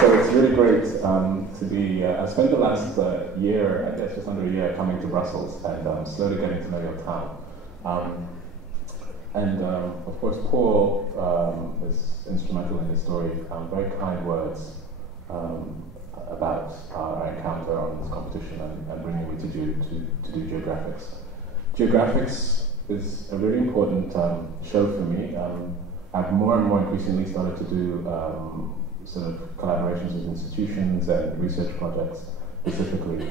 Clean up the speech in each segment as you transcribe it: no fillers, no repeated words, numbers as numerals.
So it's really great to be, I spent the last year, I guess just under a year, coming to Brussels and slowly getting to know your town. Of course, Paul is instrumental in the story. Very kind words about our encounter on this competition and bringing me to do geographics. Geographics is a really important show for me. I've more and more increasingly started to do sort of collaborations with institutions and research projects specifically.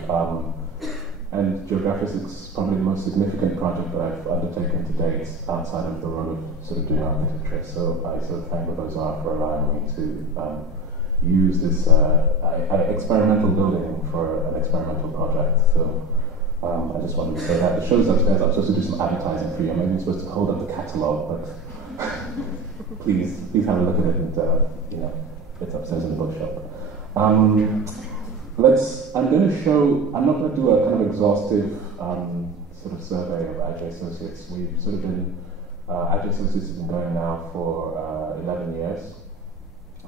And Geographics is probably the most significant project that I've undertaken to date outside of the role of sort of doing architecture. So I sort of thank Beaux-Arts for allowing me to use this experimental building for an experimental project. So I just wanted to say that. The show's upstairs. I'm supposed to do some advertising for you. I'm maybe supposed to hold up the catalogue, but please have a look at it and, you know, it's upstairs in the bookshop. I'm going to show, I'm not going to do a kind of exhaustive sort of survey of Adjaye Associates. We've sort of been, Adjaye Associates has been going now for 11 years,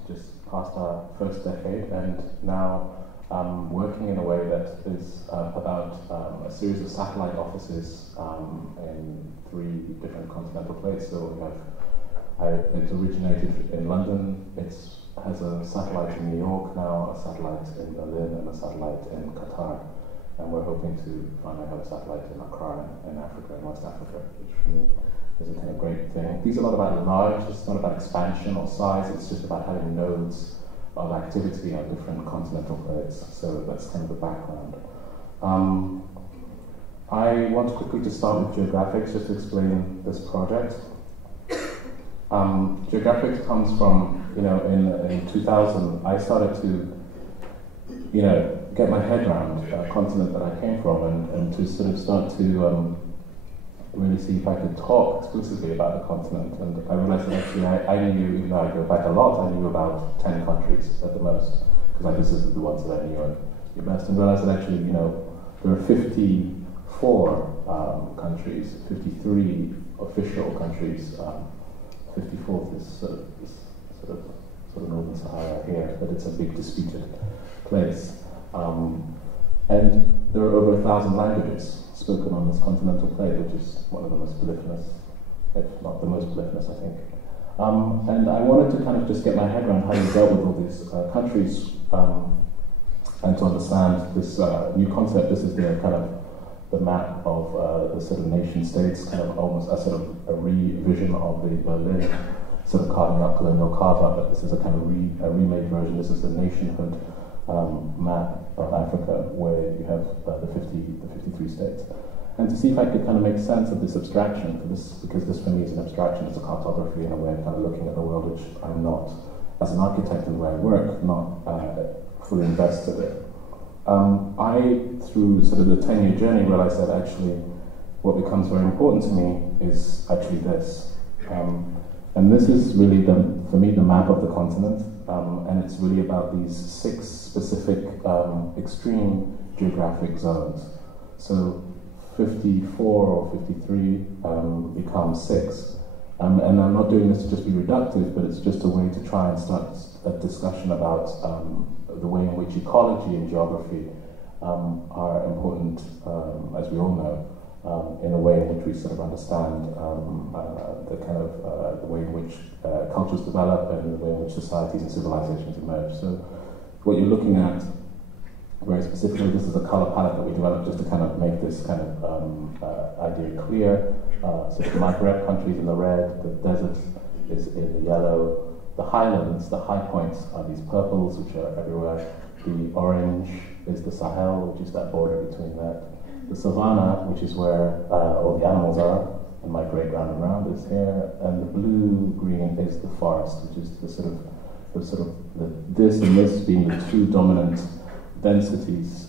just past our first decade, and now working in a way that is about a series of satellite offices in 3 different continental places. So we have, it originated in London, it has a satellite in New York now, a satellite in Berlin, and a satellite in Qatar. And we're hoping to finally have a satellite in Accra in Africa, in West Africa, which for me is a kind of great thing. These are not about large, it's not about expansion or size, it's just about having nodes of activity on different continental plates. So that's kind of the background. I want quickly to start with Geographics, just to explain this project. Geographics comes from, you know, in 2000, I started to, you know, get my head around a continent that I came from and to sort of start to really see if I could talk exclusively about the continent. And I realized that actually I knew, even though I go back a lot, I knew about 10 countries at the most, because I visited the ones that I knew the best, and realized that actually, you know, there are 54 countries, 53 official countries. 54th is sort of Northern Sahara here, but it's a big disputed place. And there are over 1,000 languages spoken on this continental plate, which is one of the most polyphonous, if not the most polyphonous, I think. And I wanted to kind of just get my head around how you dealt with all these countries and to understand this new concept. This is the kind of the map of the sort of nation states, kind of almost a sort of a revision of the Berlin sort of carving out, colonial carve out, but this is a kind of a remade version. This is the nationhood map of Africa, where you have the 53 states. And to see if I could kind of make sense of this abstraction, because this for me is an abstraction, it's a cartography in a way of kind of looking at the world, which I'm not, as an architect in the way I work, not fully invested in. I, through sort of the 10-year journey, realized that actually what becomes very important to me is actually this. And this is really, for me, the map of the continent, and it's really about these 6 specific extreme geographic zones. So 54 or 53 becomes 6. And I'm not doing this to just be reductive, but it's just a way to try and start a discussion about the way in which ecology and geography are important, as we all know, in a way in which we sort of understand the kind of the way in which cultures develop and the way in which societies and civilizations emerge. So what you're looking at very specifically, this is a color palette that we developed just to kind of make this kind of idea clear. So the Maghreb countries in the red, the desert is in the yellow, the highlands, the high points are these purples, which are everywhere. The orange is the Sahel, which is that border between that. The savannah, which is where all the animals are, and migrate round and round, is here. And the blue-green is the forest, which is this and this being the 2 dominant densities,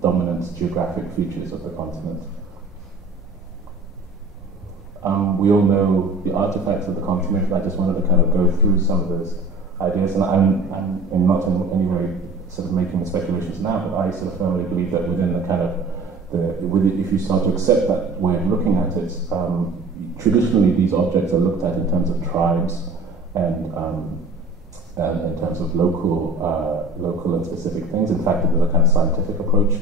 dominant geographic features of the continent. We all know the artifacts of the continent. I just wanted to kind of go through some of those ideas, and I'm not in any way sort of making the speculations now, but I sort of firmly believe that within the kind of if you start to accept that way of looking at it, traditionally these objects are looked at in terms of tribes and in terms of local and specific things. In fact, there's a kind of scientific approach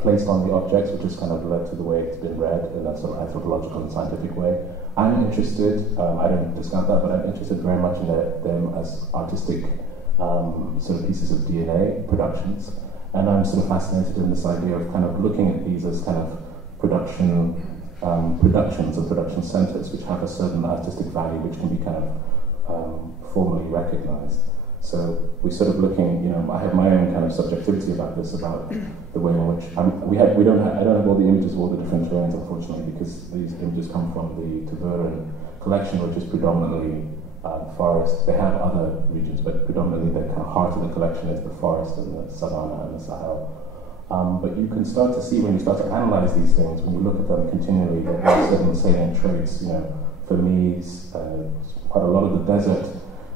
placed on the objects, which has kind of led to the way it's been read in that sort of anthropological and scientific way. I'm interested, I don't discount that, but I'm interested very much in them as artistic sort of pieces of DNA productions. And I'm sort of fascinated in this idea of kind of looking at these as kind of productions and production centers, which have a certain artistic value, which can be kind of formally recognized. So we're sort of looking, you know, I have my own kind of subjectivity about this, about the way in which I don't have all the images of all the different terrains, unfortunately, because these images come from the Tervuren collection, which is predominantly forest. They have other regions, but predominantly the kind of heart of the collection is the forest and the savanna and the Sahel. But you can start to see, when you start to analyze these things, when you look at them continually, there are certain salient traits. You know, for me, quite a lot of the desert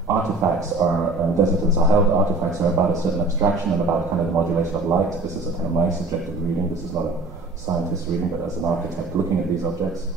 artifacts are, desert and Sahel artifacts are about a certain abstraction and about kind of the modulation of light. This is a kind of my subjective reading. This is not a scientist reading, but as an architect looking at these objects.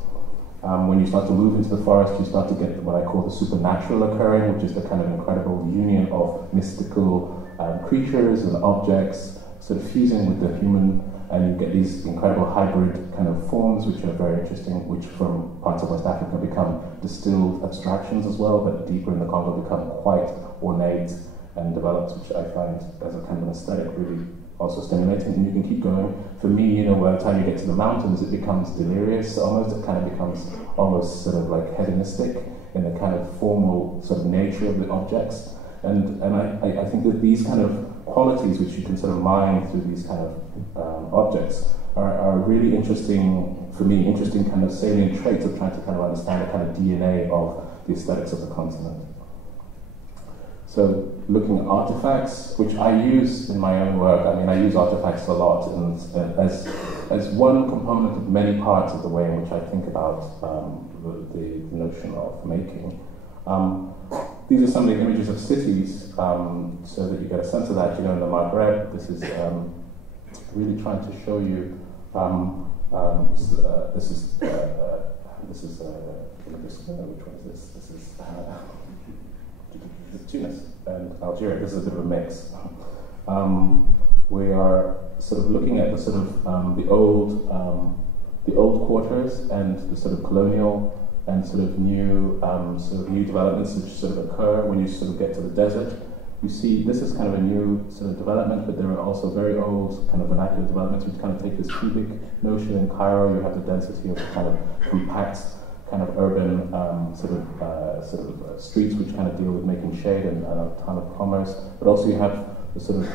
When you start to move into the forest, you start to get what I call the supernatural occurring, which is the kind of incredible union of mystical creatures and objects sort of fusing with the human, and you get these incredible hybrid kind of forms, which are very interesting, which from parts of West Africa become distilled abstractions as well, but deeper in the Congo become quite ornate and developed, which I find as a kind of an aesthetic really also stimulating. And you can keep going. For me, you know, by the time you get to the mountains, it becomes delirious almost. It kind of becomes almost sort of like hedonistic in the kind of formal sort of nature of the objects. And I think that these kind of qualities, which you can sort of mine through these kind of objects, are really interesting, for me, interesting kind of salient traits of trying to kind of understand the kind of DNA of the aesthetics of the continent. So looking at artifacts, which I use in my own work, I mean, I use artifacts a lot as one component of many parts of the way in which I think about the notion of making. These are some of the images of cities, so that you get a sense of that. You know, in the Maghreb, this is really trying to show you. This is which one is this? This is Tunis and Algeria. This is a bit of a mix. We are sort of looking at the sort of the old quarters and the sort of colonial and sort of new developments which sort of occur when you sort of get to the desert. You see, this is kind of a new sort of development, but there are also very old kind of vernacular developments which kind of take this cubic notion. In Cairo, you have the density of kind of compact, kind of urban streets which kind of deal with making shade and a ton of commerce. But also you have the sort of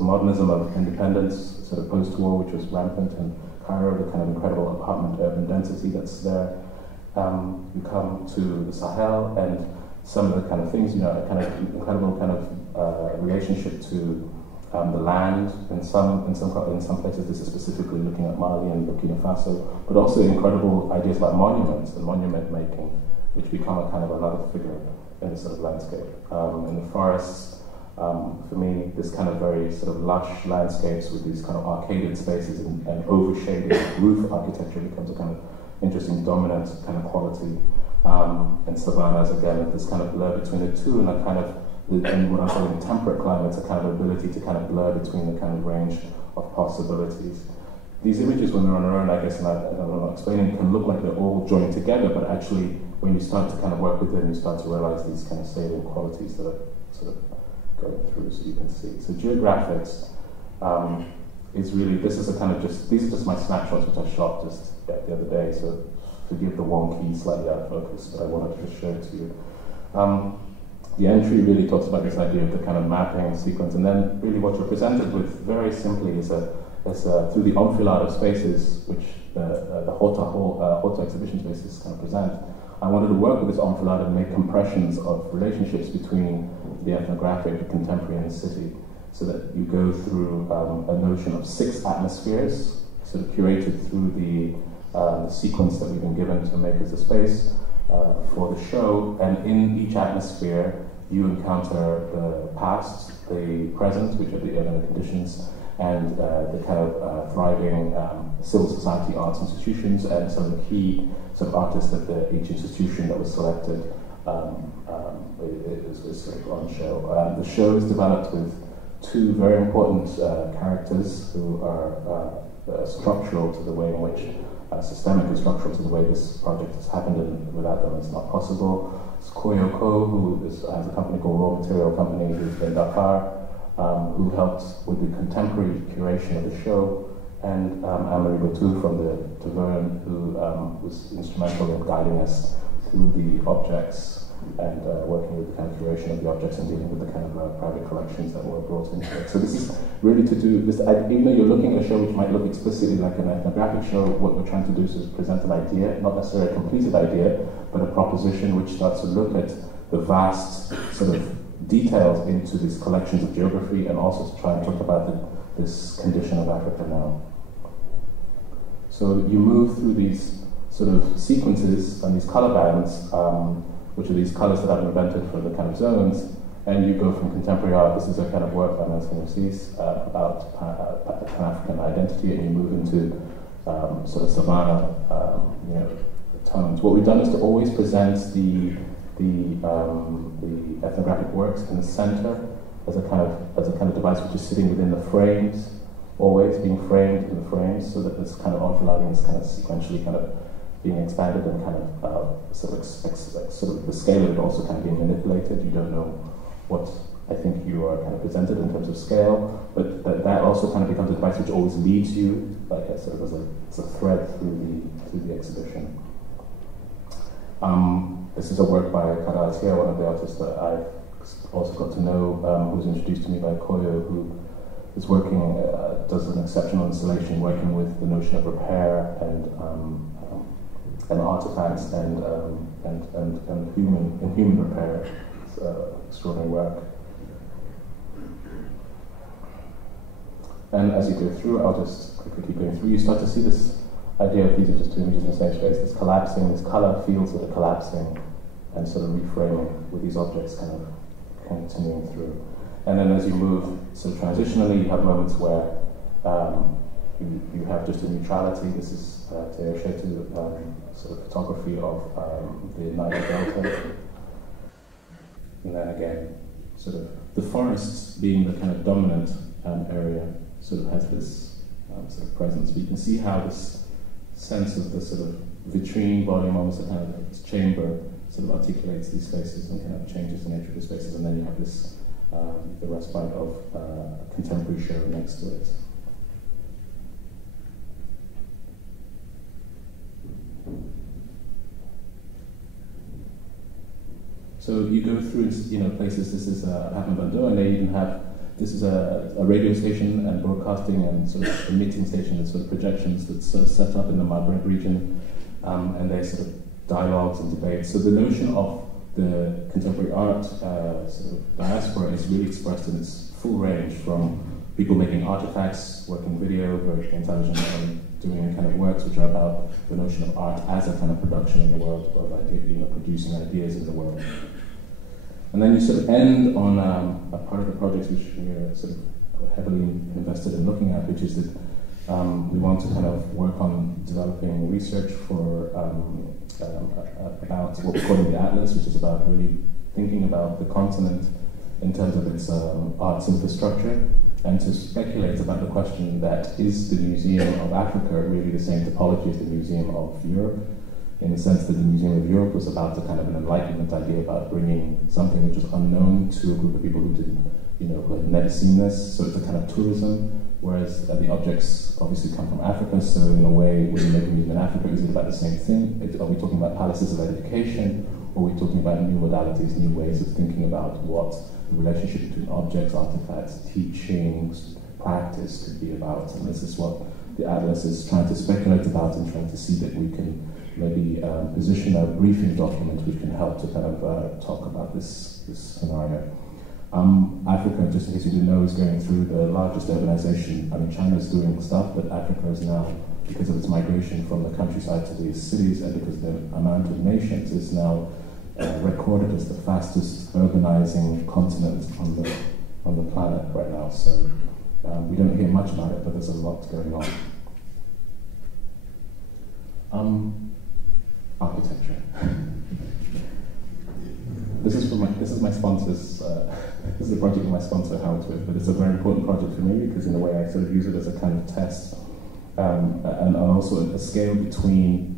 modernism of independence, sort of post-war, which was rampant in Cairo, the kind of incredible apartment urban density that's there. You come to the Sahel and some of the kind of things, you know, a kind of incredible kind of relationship to the land. In some places, this is specifically looking at Mali and Burkina Faso, but also incredible ideas like monuments and monument making, which become a kind of another figure in the sort of landscape. In the forests, for me, this kind of very sort of lush landscapes with these kind of arcaded spaces and overshaded roof architecture becomes a kind of interesting dominant kind of quality. And savannas, again, this kind of blur between the two, and a kind of, in what I'm calling temperate climates, a kind of ability to kind of blur between the kind of range of possibilities. These images, when they're on their own, I guess, and I'm not explaining, can look like they're all joined together, but actually, when you start to kind of work with them, you start to realize these kind of salient qualities that are sort of going through, so you can see. So geographics is really, this is a kind of just, these are just my snapshots which I shot just the other day, so forgive the wonky, slightly out of focus, but I wanted to just show it to you. The entry really talks about this idea of the kind of mapping sequence, and then really what you're presented with very simply is through the enfilade of spaces, which the Hota exhibition spaces kind of present. I wanted to work with this enfilade and make compressions of relationships between the ethnographic, the contemporary, and the city, so that you go through a notion of 6 atmospheres, sort of curated through the sequence that we've been given to make as a space for the show, and in each atmosphere you encounter the past, the present, which are the urban conditions, and the kind of thriving civil society arts institutions, and some of the key sort of artists at each institution that was selected is sort of on show. The show is developed with two very important characters who are structural to the way in which, systemic and structural to the way this project has happened, and without them it's not possible. It's Koyo Ko, who has a company called Raw Material Company, who's in Dakar, who helped with the contemporary curation of the show, and Anne-Marie Boutou from the Taverne, who was instrumental in guiding us through the objects and working with the kind of curation of the objects and dealing with the kind of private collections that were brought into it. So this is really to do this. Even though you're looking at a show which might look explicitly like an ethnographic show, what we're trying to do is present an idea, not necessarily a completed idea, but a proposition which starts to look at the vast sort of details into these collections of geography, and also to try and talk about this condition of Africa now. So you move through these sort of sequences and these color bands, which are these colors that I've invented for the kind of zones, and you go from contemporary art. This is a kind of work by Manson Assis about Pan-African identity, and you move into sort of savannah, tones. What we've done is to always present the ethnographic works in the center as a kind of device which is sitting within the frames, always being framed in the frames, so that this kind of overlapping is kind of sequentially kind of being expanded and kind of sort of the scale of it also kind of being manipulated. You don't know what I think you are kind of presented in terms of scale, but that also kind of becomes a device which always leads you, like a sort of as a thread through the exhibition. This is a work by Adjaye, one of the artists that I've also got to know, who was introduced to me by Koyo, who is working, does an exceptional installation working with the notion of repair and artifacts and human repair. It's extraordinary work. And as you go through, I'll just quickly keep going through, you start to see this idea of these are just two images in the same space, this collapsing, this color fields that are collapsing and sort of reframing with these objects kind of continuing through. And then as you move sort of transitionally, you have moments where you have just a neutrality. This is sort of photography of the Niger Delta. And then again, sort of the forests being the kind of dominant area sort of has this sort of presence. But you can see how this sense of the sort of vitrine volume, almost a kind of chamber, sort of articulates these spaces and kind of changes the nature of the spaces. And then you have this, the respite of a contemporary show next to it. So you go through, places. This is Happen Bando, and they even have, this is a radio station and broadcasting and sort of emitting station and sort of projections that's sort of set up in the Maghreb region, and they sort of dialogues and debates. So the notion of the contemporary art sort of diaspora is really expressed in its full range, from people making artifacts, working video, very intelligent, and doing kind of works which are about the notion of art as a kind of production in the world, of producing ideas in the world. And then you sort of end on a part of the project which we're sort of heavily invested in looking at, which is that we want to kind of work on developing research for about what we're calling the Atlas, which is about really thinking about the continent in terms of its arts infrastructure, and to speculate about the question that is the Museum of Africa really the same topology as the Museum of Europe, in the sense that the Museum of Europe was about the kind of an Enlightenment idea about bringing something which was unknown to a group of people who didn't, who had never seen this, so it's a kind of tourism, whereas the objects obviously come from Africa, so in a way, when you make a museum in Africa, is it about the same thing? Are we talking about palaces of education, or are we talking about new modalities, new ways of thinking about what the relationship between objects, artifacts, teachings, practice could be about? And this is what the Atlas is trying to speculate about, and trying to see that we can maybe position a briefing document which can help to kind of talk about this scenario. Africa, just in case you didn't know, is going through the largest urbanization. I mean, China's doing stuff, but Africa is now, because of its migration from the countryside to these cities, and because the amount of nations is now recorded as the fastest urbanizing continent on the planet right now. So we don't hear much about it, but there's a lot going on. Architecture. this is my sponsor's. This is a project my sponsor helped with, but it's a very important project for me because in a way I sort of use it as a kind of test, and also a scale between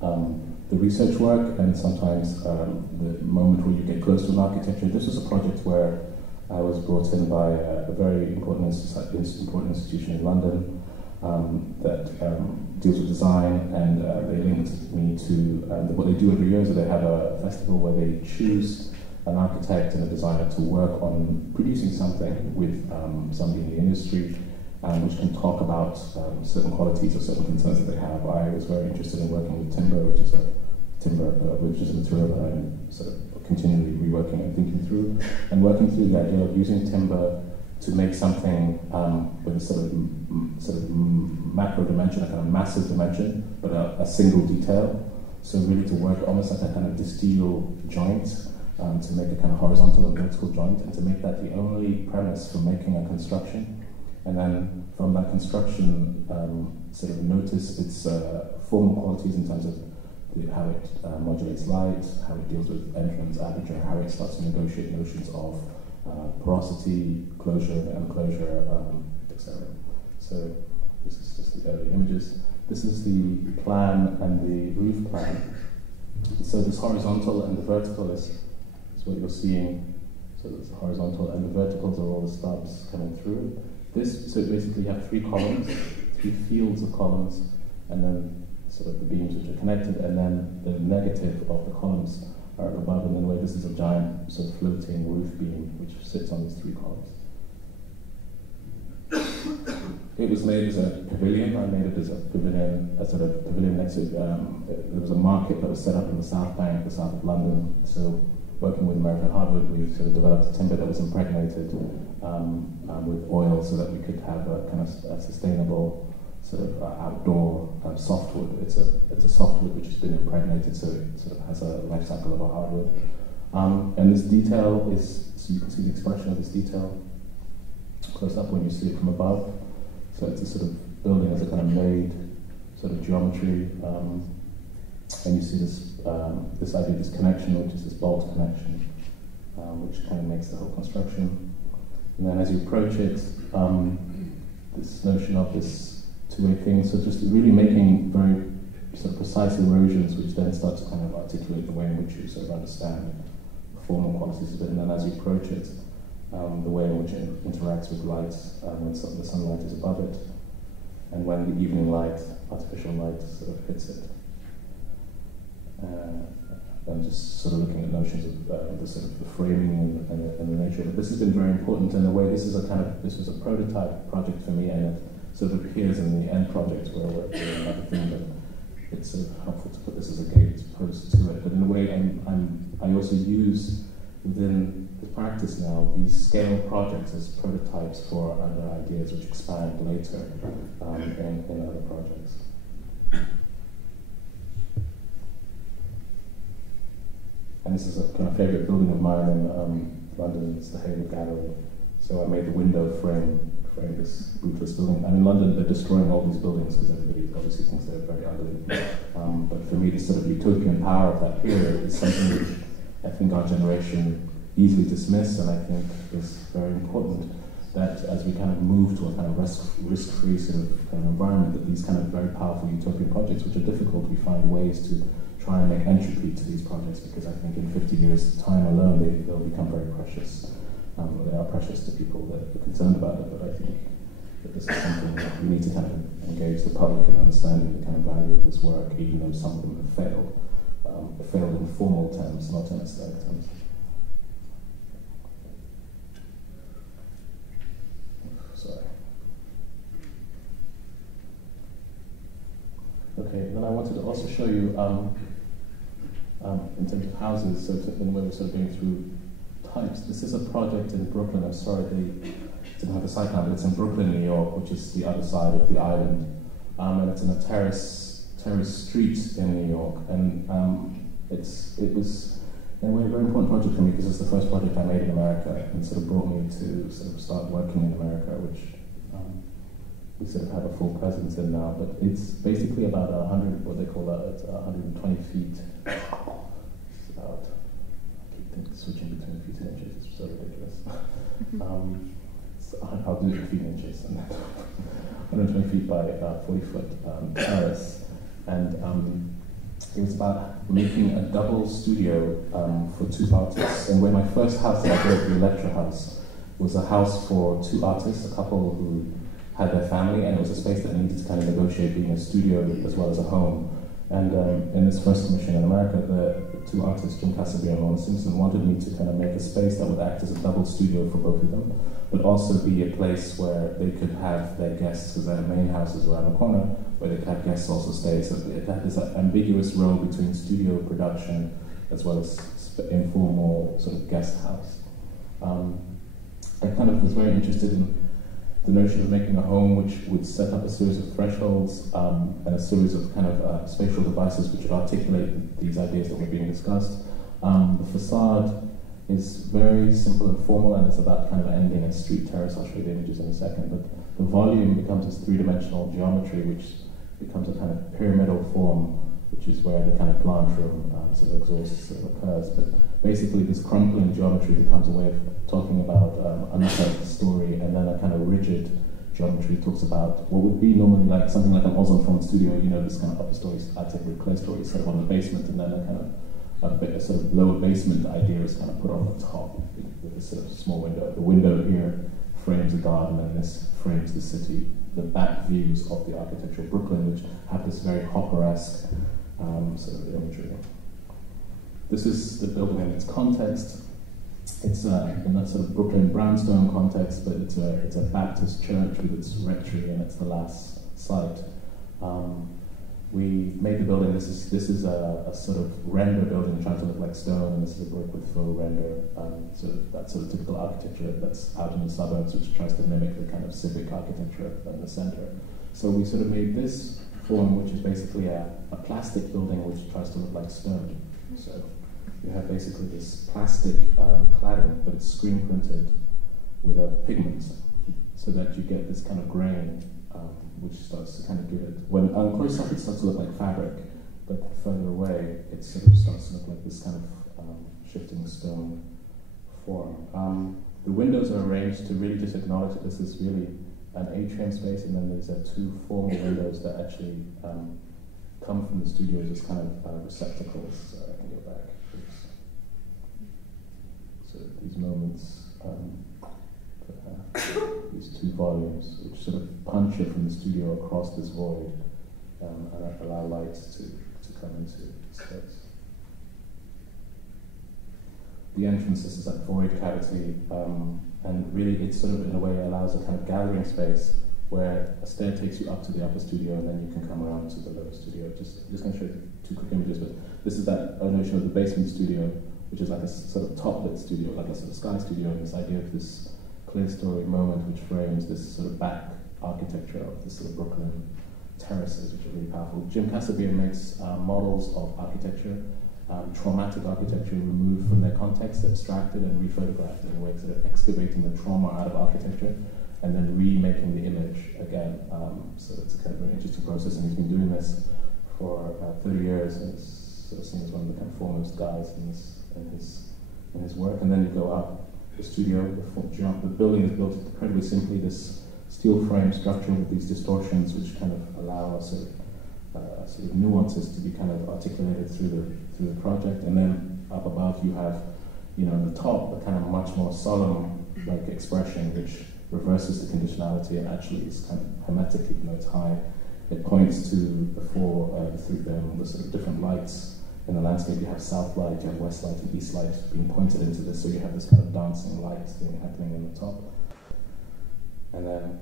the research work and sometimes the moment where you get close to an architecture. This was a project where I was brought in by a very important institution in London that deals with design, and they linked me to what they do every year is that they have a festival where they choose an architect and a designer to work on producing something with somebody in the industry, which can talk about certain qualities or certain concerns that they have. I was very interested in working with timber, which is a material that I'm sort of continually reworking and thinking through, and working through the idea of using timber to make something with a sort of macro dimension, a kind of massive dimension, but a single detail. So really to work almost like a kind of distill joint, to make a kind of horizontal and vertical joint, and to make that the only premise for making a construction. And then from that construction, sort of notice its formal qualities in terms of how it modulates light, how it deals with entrance, aperture, how it starts to negotiate notions of porosity, closure, and enclosure, etc. So this is just the early images. This is the plan and the roof plan. So this horizontal and the vertical is what you're seeing. So this horizontal and the verticals are all the stubs coming through. So basically you have three columns, three fields of columns, and then sort of the beams which are connected, and then the negative of the columns are above, and then where this is a giant sort of floating roof beam which sits on these three columns. It was made as a pavilion. I made it as a pavilion, a sort of pavilion next to there was a market that was set up in the South Bank, the south of London. So working with American hardwood, we sort of developed a timber that was impregnated with oil so that we could have a kind of a sustainable sort of outdoor softwood. It's a softwood which has been impregnated, so it sort of has a life cycle of a hardwood. And this detail is, so you can see the expression of this detail close up when you see it from above. So it's a sort of building as a kind of made sort of geometry, and you see this idea, this connection, which is this bolt connection, which kind of makes the whole construction. And then as you approach it, this notion of this two-way thing, so just really making very sort of precise erosions, which then start to kind of articulate the way in which you sort of understand the formal qualities of it. And then as you approach it, the way in which it interacts with light, when the sunlight is above it, and when the evening light, artificial light, sort of hits it. And just sort of looking at notions of the sort of the framing and the nature of it. This has been very important in a way. This was a prototype project for me, and it sort of appears in the end project where we're doing another thing, but it's sort of helpful to put this as a gate post to it. But in a way, I also use within the practice now these scale projects as prototypes for other ideas which expand later in other projects. And this is a kind of favorite building of mine in London. It's the Hayward Gallery. So I made the window frame this rootless building. And in London, they're destroying all these buildings because everybody obviously thinks they're very ugly. But for me, the sort of utopian power of that period is something which I think our generation easily dismiss, and I think is very important that as we kind of move to a kind of risk-free sort of kind of environment, that these kind of very powerful utopian projects, which are difficult, we find ways to try and make entropy to these projects, because I think in 50 years' time alone, they'll become very precious. They are precious to people that are concerned about it, but I think that this is something that we need to kind of engage the public in understanding the kind of value of this work, even though some of them have failed. Failed in formal terms, not in aesthetic terms. Sorry. Okay, then I wanted to also show you, in terms of houses, so in the way we're sort of going through types. This is a project in Brooklyn. I'm sorry they didn't have a site plan, but it's in Brooklyn, New York, which is the other side of the island. And it's in a terrace street in New York. And it was, in a way, a very important project for me because it's the first project I made in America, and sort of brought me to sort of start working in America, which we sort of have a full presence in now. But it's basically about 100, what they call that, it's 120 feet. It's about, I keep think switching between feet and inches is so ridiculous. So I'll do it in feet and inches. And 120 feet by 40-foot terrace. And it was about making a double studio for two artists. And where my first house that I built, the Electra House, was a house for two artists, a couple who had their family, and it was a space that needed to kind of negotiate being a studio as well as a home. And in this first commission in America, the two artists, Jim Casabian and Lorna Simpson, wanted me to kind of make a space that would act as a double studio for both of them, but also be a place where they could have their guests, because their main house is around the corner, where they could have guests also stay. So it had this ambiguous role between studio production as well as informal sort of guest house. I kind of was very interested in the notion of making a home which would set up a series of thresholds and a series of kind of spatial devices which would articulate these ideas that were being discussed. The facade is very simple and formal, and it's about kind of ending at street terrace. I'll show you the images in a second, but the volume becomes this three-dimensional geometry which becomes a kind of pyramidal form, which is where the kind of plant room sort of exhaust sort of occurs. But basically this crumpling geometry becomes a way of talking about an upper story, and then a kind of rigid geometry talks about what would be normally like something like an Ozonfront studio, you know, this kind of upper story attic with clay story set up on the basement, and then a kind of a sort of lower basement idea is kind of put on the top with this sort of small window. The window here frames the garden, and this frames the city. The back views of the architecture of Brooklyn, which have this very Hopper-esque sort of imagery. This is the building in its context. It's in that sort of Brooklyn brownstone context, but it's a Baptist church with its rectory, and it's the last site. We made the building. This is a sort of render building, trying to look like stone, and this is a brick with faux render. That sort of typical architecture that's out in the suburbs, which tries to mimic the kind of civic architecture in the center. So we sort of made this form, which is basically a plastic building which tries to look like stone. So you have basically this plastic cladding, but it's screen printed with a pigment, so that you get this kind of grain, which starts to kind of give it, when close up it starts to look like fabric, but further away it sort of starts to look like this kind of shifting stone form. The windows are arranged to really just acknowledge that this is really an atrium space, and then there's two formal windows that actually come from the studios as kind of receptacles. So I can go back. So these moments, these two volumes, which sort of puncture from the studio across this void and allow light to come into space. The entrance is that void cavity, and really it sort of in a way allows a kind of gathering space where a stair takes you up to the upper studio, and then you can come around to the lower studio. I'm just going to show you two quick images, but this is that notion of the basement studio, which is like a sort of top-lit studio, like a sort of sky studio, and this idea of this clear story moment which frames this sort of back architecture of this sort of Brooklyn terraces, which are really powerful. Jim Casabian makes models of architecture, traumatic architecture removed from their context, abstracted and rephotographed in a way, sort of excavating the trauma out of architecture and then remaking the image again. So it's a kind of very interesting process, and he's been doing this for 30 years, and it's sort of seen as one of the kind of foremost guys in his work. And then you go up the studio, the building is built incredibly simply, this steel frame structure with these distortions which kind of allow sort of nuances to be kind of articulated through the project. And then up above you have, you know, at the top, a kind of much more solemn like expression which reverses the conditionality and actually is kind of hermetic, even though it's high. It points to the sort of different lights in the landscape. You have south light, you have west light, and east light being pointed into this, so you have this kind of dancing light thing happening in the top. And then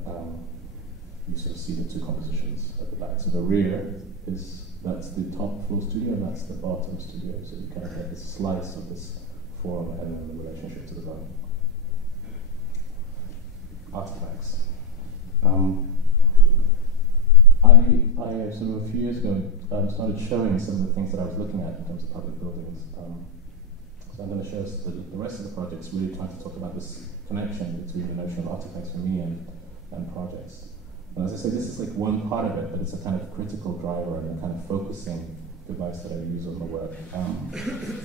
you sort of see the two compositions at the back. So the rear that's the top floor studio, and that's the bottom studio. So you kind of get this slice of this form and then the relationship to the bottom. Artifacts. I sort of a few years ago started showing some of the things that I was looking at in terms of public buildings. So I'm going to show us the rest of the projects, really trying to talk about this connection between the notion of artifacts for me and projects. And as I say, this is like one part of it, but it's a kind of critical driver and a kind of focusing device that I use on the work.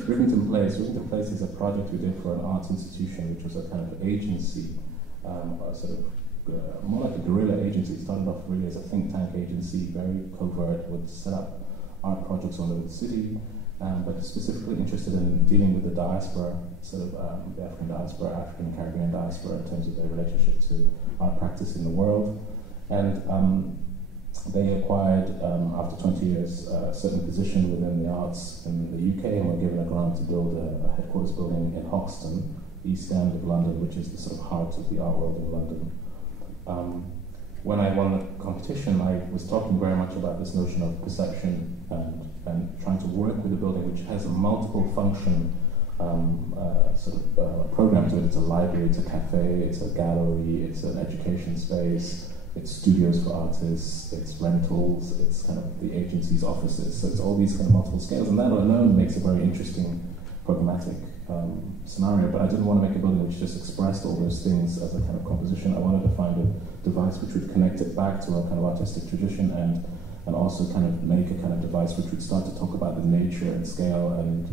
Rivington Place. Rivington Place is a project we did for an arts institution, which was a kind of agency, a sort of more like a guerrilla agency. It started off really as a think tank agency, very covert, would set up art projects all over the city, but specifically interested in dealing with the diaspora, sort of the African diaspora, African Caribbean diaspora, in terms of their relationship to art practice in the world. And they acquired, after 20 years, a certain position within the arts in the UK, and were given a grant to build a headquarters building in Hoxton, East End of London, which is the sort of heart of the art world in London. When I won the competition, I was talking very much about this notion of perception and trying to work with a building which has a multiple function program to it. It's a library, it's a cafe, it's a gallery, it's an education space, it's studios for artists, it's rentals, it's kind of the agency's offices. So it's all these kind of multiple scales, and that alone makes a very interesting programmatic scenario. But I didn't want to make a building which just expressed all those things as a kind of composition. I wanted to find a device which would connect it back to a kind of artistic tradition, and also kind of make a kind of device which would start to talk about the nature and scale and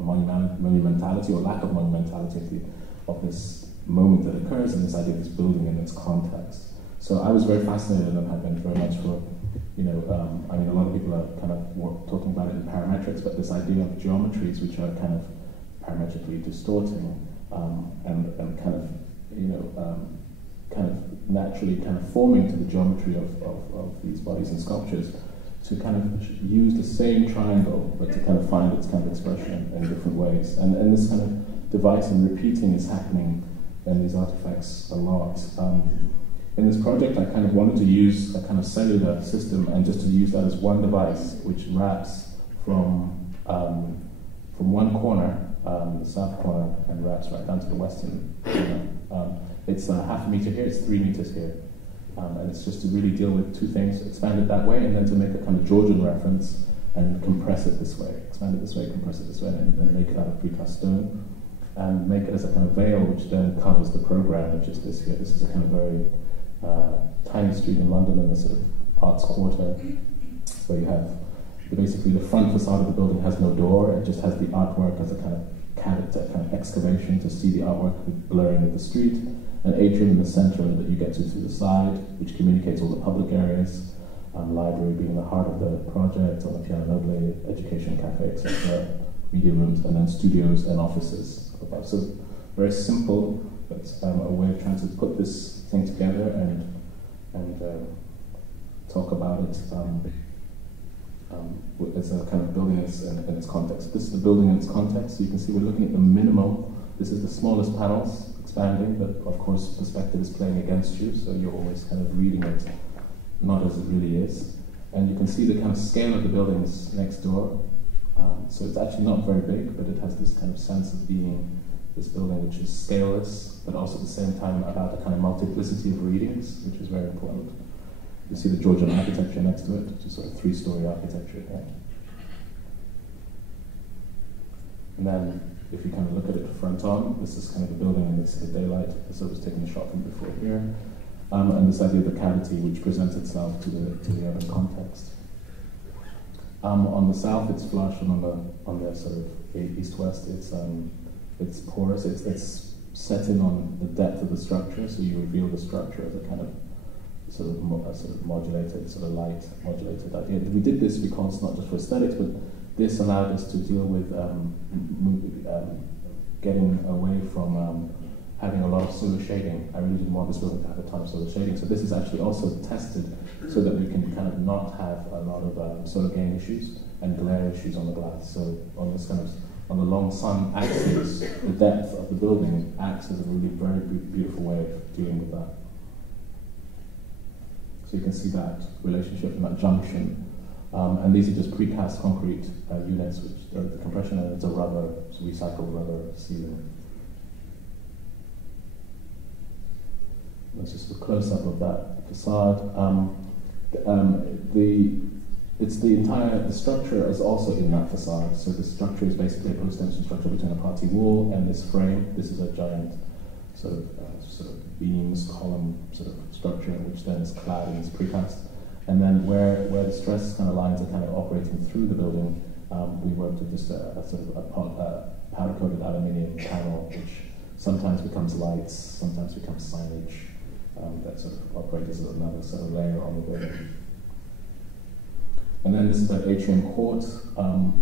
monumentality or lack of monumentality of this moment that occurs, and this idea of this building in its context. So I was very fascinated, and have been very much for, I mean, a lot of people are kind of talking about it in parametrics, but this idea of geometries which are kind of parametrically distorting and kind of, kind of naturally kind of forming to the geometry of these bodies and sculptures, to kind of use the same triangle, but to kind of find its kind of expression in different ways. And this kind of device and repeating is happening in these artifacts a lot. In this project, I kind of wanted to use a kind of cellular system, and just to use that as one device, which wraps from one corner, the south corner, and wraps right down to the western corner. It's half a meter here, it's 3 meters here. And it's just to really deal with two things: expand it that way, and then to make a kind of Georgian reference and compress it this way. Expand it this way, compress it this way, and make it out of precast stone, and make it as a kind of veil which then covers the program, which is this here. This is a kind of very tiny street in London, in the sort of arts quarter, where you have basically the front facade of the building has no door. It just has the artwork as a kind of character, kind of excavation to see the artwork blurring with the street. An atrium in the center that you get to through the side, which communicates all the public areas, library being the heart of the project, on the Piano Noble, education cafe, etc., media rooms, and then studios and offices above. So very simple, but a way of trying to put this thing together and talk about it as a kind of building in its context. This is the building in its context. So you can see we're looking at the minimal. This is the smallest panels, expanding, but of course perspective is playing against you, so you're always kind of reading it not as it really is. And you can see the kind of scale of the buildings next door. So it's actually not very big, but it has this kind of sense of being this building which is scaleless, but also at the same time about a kind of multiplicity of readings, which is very important. You see the Georgian architecture next to it, which is sort of 3-story architecture here. And then, if you kind of look at it front on, this is kind of the building in this daylight. So it was taking a shot from before here. And this idea of the cavity, which presents itself to the urban context. On the south, it's flush, and on the sort of east-west, it's porous. It's set in on the depth of the structure, so you reveal the structure as a kind of sort of modulated, sort of light modulated idea. We did this because not just for aesthetics, but this allowed us to deal with getting away from having a lot of solar shading. I really didn't want this building to have a ton of solar shading, so this is actually also tested so that we can kind of not have a lot of solar gain issues and glare issues on the glass. So on this kind of, on the long sun axis, the depth of the building acts as a really very beautiful way of dealing with that. So you can see that relationship and that junction. And these are just precast concrete units, which are the compression, and it's a rubber, recycled rubber ceiling. That's just a close-up of that facade. The structure is also in that facade. So the structure is basically a post-tension structure between a party wall and this frame. This is a giant sort of beams, column sort of structure, which then is clad in this precast. And then where the stress kind of lines are kind of operating through the building, we worked with just a sort of a powder-coated aluminium panel, which sometimes becomes lights, sometimes becomes signage, that sort of operates as another sort of layer on the building. And then this is the atrium court,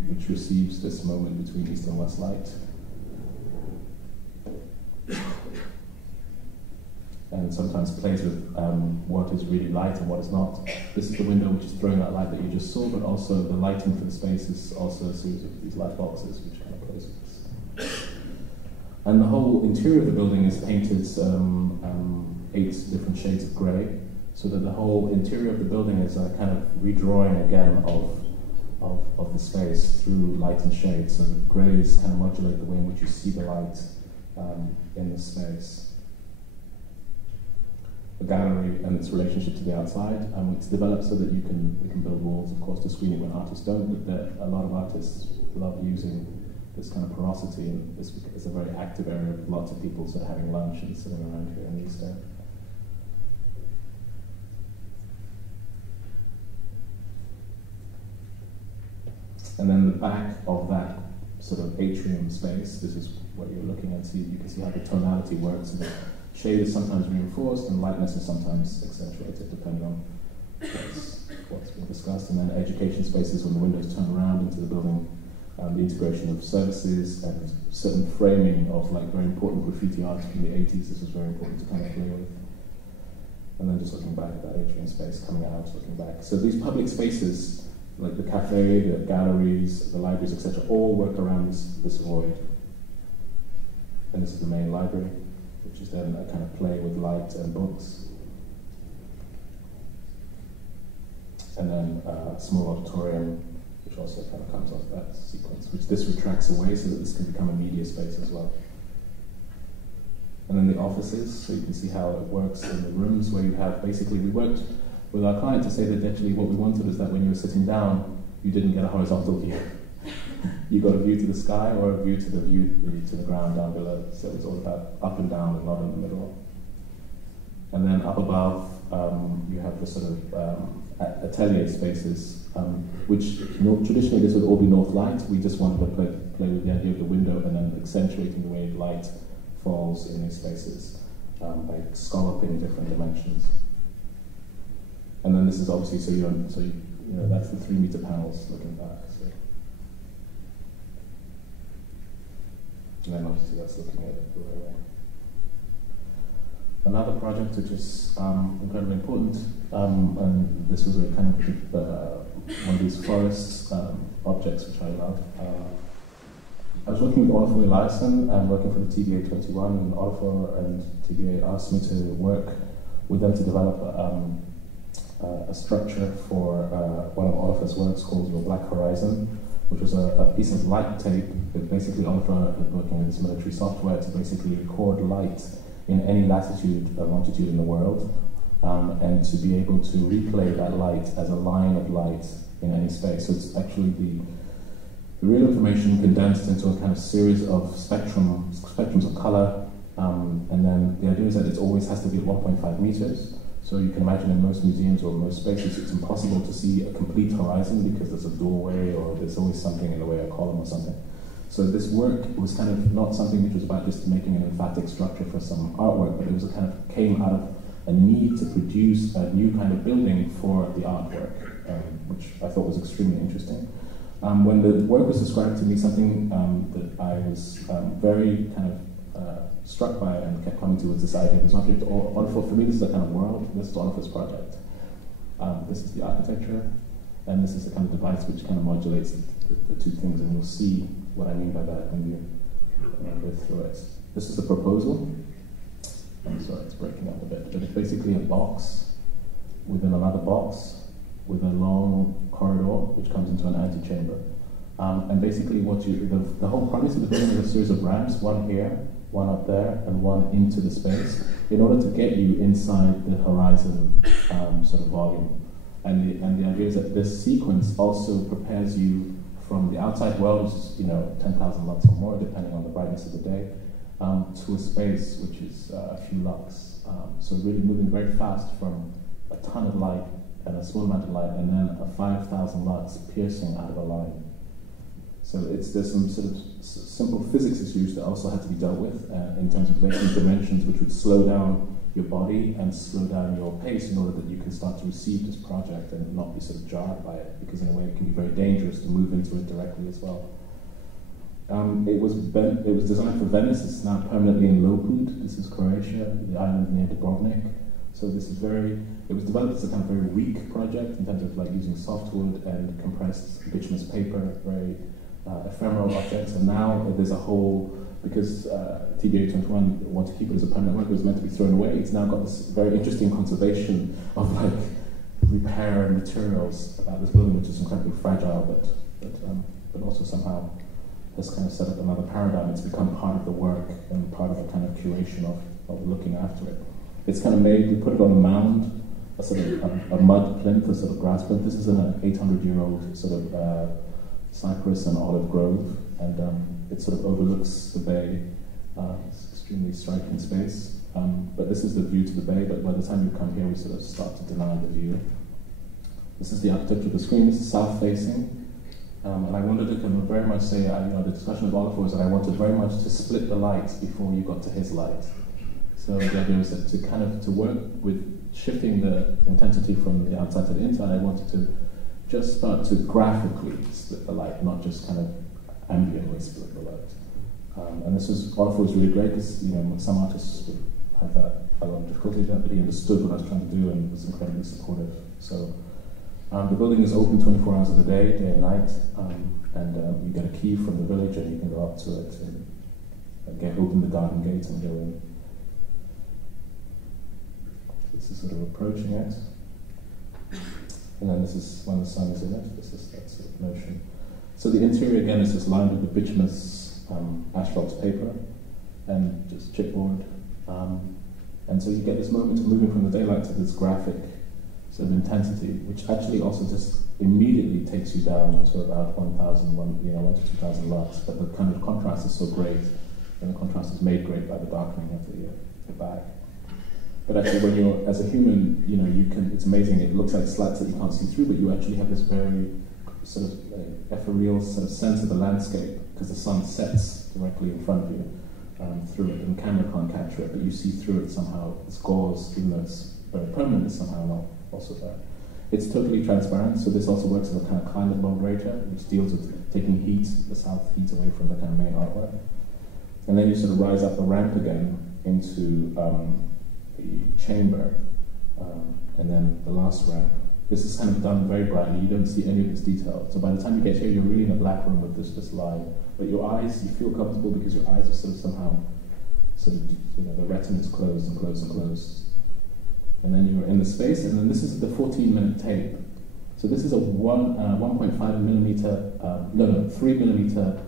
which receives this moment between east and west light. And sometimes plays with what is really light and what is not. This is the window which is throwing that light that you just saw, but also the lighting for the space is also a series of these light boxes, which kind of plays with this. And the whole interior of the building is painted 8 different shades of grey, so that the whole interior of the building is a kind of redrawing again of the space through light and shade. So the greys kind of modulate the way in which you see the light in the space. The gallery and its relationship to the outside. It's developed so that we can build walls, of course, to screen it when artists don't, but a lot of artists love using this kind of porosity, and it's a very active area with lots of people sort of having lunch and sitting around here in the East End. And then the back of that sort of atrium space, this is what you're looking at. You can see how the tonality works. And the shade is sometimes reinforced and lightness is sometimes accentuated depending on what's been discussed. And then education spaces, when the windows turn around into the building, the integration of services and certain framing of like very important graffiti art from the 80s. This was very important to kind of play with. And then just looking back at that atrium space, coming out, looking back. So these public spaces, like the cafe, the galleries, the libraries, etc., all work around this void. And this is the main library, which is then a kind of play with light and books. And then a small auditorium, which also kind of comes off that sequence, which this retracts away so that this can become a media space as well. And then the offices, so you can see how it works in the rooms where you have, basically we worked with our client to say that actually what we wanted was that when you were sitting down, you didn't get a horizontal view. You got a view to the sky or a view to the ground down below. So it's all about up and down and not in the middle. And then up above, you have the sort of atelier spaces, which traditionally this would all be north light. We just wanted to play with the idea of the window and then accentuating the way light falls in these spaces by scalloping different dimensions. And then this is obviously so you know that's the 3-meter panels looking back. So. And then obviously that's looking at it the right way. Another project which is incredibly important, and this was a kind of one of these forest objects which I love. I was working with Olafur Eliasson and working for the TBA 21, and Olafur and TBA asked me to work with them to develop a structure for one of Olafur's works called Your Black Horizon, which was a piece of light tape that basically Olafur had working with this military software to basically record light in any latitude or longitude in the world, and to be able to replay that light as a line of light in any space. So it's actually the real information condensed into a kind of series of spectrums of color, and then the idea is that it always has to be at 1.5 meters. So you can imagine in most museums or most spaces it's impossible to see a complete horizon because there's a doorway or there's always something in the way, a column or something. So this work was kind of not something which was about just making an emphatic structure for some artwork, but it was a kind of came out of a need to produce a new kind of building for the artwork, which I thought was extremely interesting. When the work was described to me, something that I was very kind of struck by and kept coming to was this idea of this object. For me, this is a kind of world. This is Olafur's project. This is the architecture, and this is the kind of device which kind of modulates the two things, and you'll see what I mean by that when you go through it. This is the proposal. I'm sorry, it's breaking up a bit, but it's basically a box within another box with a long corridor which comes into an antechamber. And basically the whole premise of the building is a series of ramps, one here, one up there, and one into the space, in order to get you inside the horizon sort of volume. And the idea is that this sequence also prepares you from the outside world, which is 10,000 lux or more, depending on the brightness of the day, to a space which is a few lux. So really moving very fast from a ton of light and a small amount of light, and then a 5,000 lux piercing out of a line. So there's some sort of simple physics issues that also had to be dealt with in terms of making dimensions which would slow down your body and slow down your pace in order that you can start to receive this project and not be sort of jarred by it, because in a way it can be very dangerous to move into it directly as well. It was designed for Venice. It's now permanently in Lopud. This is Croatia, the island near Dubrovnik. So this is it was developed as a kind of very weak project in terms of like using softwood and compressed bituminous paper, very ephemeral objects. And now there's a whole, because TBA 21 wanted to keep it as a permanent work, it was meant to be thrown away. It's now got this very interesting conservation of like repair and materials about this building, which is incredibly fragile, but also somehow has kind of set up another paradigm. It's become part of the work and part of a kind of curation of looking after it. It's kind of made, we put it on a mound, a sort of a mud plinth, a sort of grass plinth. This is an 800-year-old sort of cypress and olive grove, and it sort of overlooks the bay. It's an extremely striking space. But this is the view to the bay, but by the time you come here, we sort of start to deny the view. This is the architecture of the screen. This is south-facing. And I wanted to kind of very much say, the discussion of Oliver was that I wanted very much to split the lights before you got to his light. So the idea was that to work with shifting the intensity from the outside to the inside, I wanted to just start to graphically split the light, not just kind of ambiently split the light. And Oliver was really great, because some artists would have a lot of difficulty with that, but he understood what I was trying to do and was incredibly supportive. So. The building is open 24 hours of the day and night, and you get a key from the village and you can go up to it and open the garden gate and go in. This is sort of approaching it. And then this is when the sun is in it, this is that sort of motion. So the interior again is just lined with the bituminous asphalt paper and just chipboard. And so you get this moment of moving from the daylight to this graphic sort of intensity, which actually also just immediately takes you down to about 1 to 2,000 lux. But the kind of contrast is so great, and the contrast is made great by the darkening of the back. But actually, when you're as a human, it's amazing. It looks like slats that you can't see through, but you actually have this very sort of ethereal sort of sense of the landscape, because the sun sets directly in front of you through it, and the camera can't capture it, but you see through it somehow. It's gauze, even though it's very permanent, it's somehow not also there. It's totally transparent, so this also works as a kind of climate moderator, which deals with taking heat, the south heat away from the kind of main artwork. And then you sort of rise up the ramp again into the chamber, and then the last ramp. This is kind of done very brightly, you don't see any of this detail. So by the time you get here, you're really in a black room with this line. But your eyes, you feel comfortable because your eyes are sort of somehow, the retina is closed and closed and closed. And then you're in the space, and then this is the 14-minute tape. So this is a 1.5 millimeter, 3 millimeter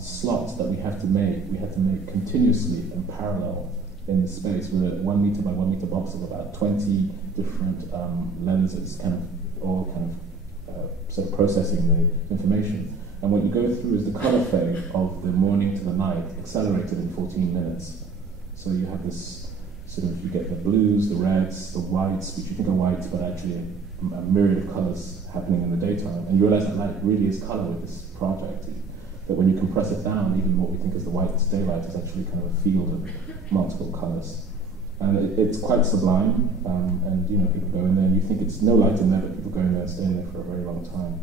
slot that we have to make. We have to make continuously and parallel in the space with a 1 meter by 1 meter box of about 20 different lenses, sort of processing the information. And what you go through is the color fade of the morning to the night, accelerated in 14 minutes. So you have this you get the blues, the reds, the whites, which you think are whites, but actually a myriad of colors happening in the daytime. And you realize that light really is color with this project. That when you compress it down, even what we think is the white daylight is actually kind of a field of multiple colors. And it's quite sublime, and people go in there and you think it's no light in there, but people go in there and stay in there for a very long time.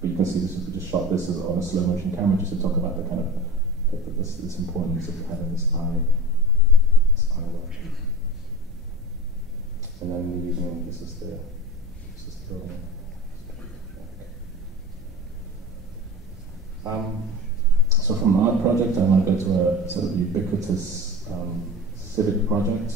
But you can see we just shot this on a slow motion camera just to talk about the kind of this importance of having this eye. And then using this is the building. So from an art project, I want to go to a sort of ubiquitous civic project,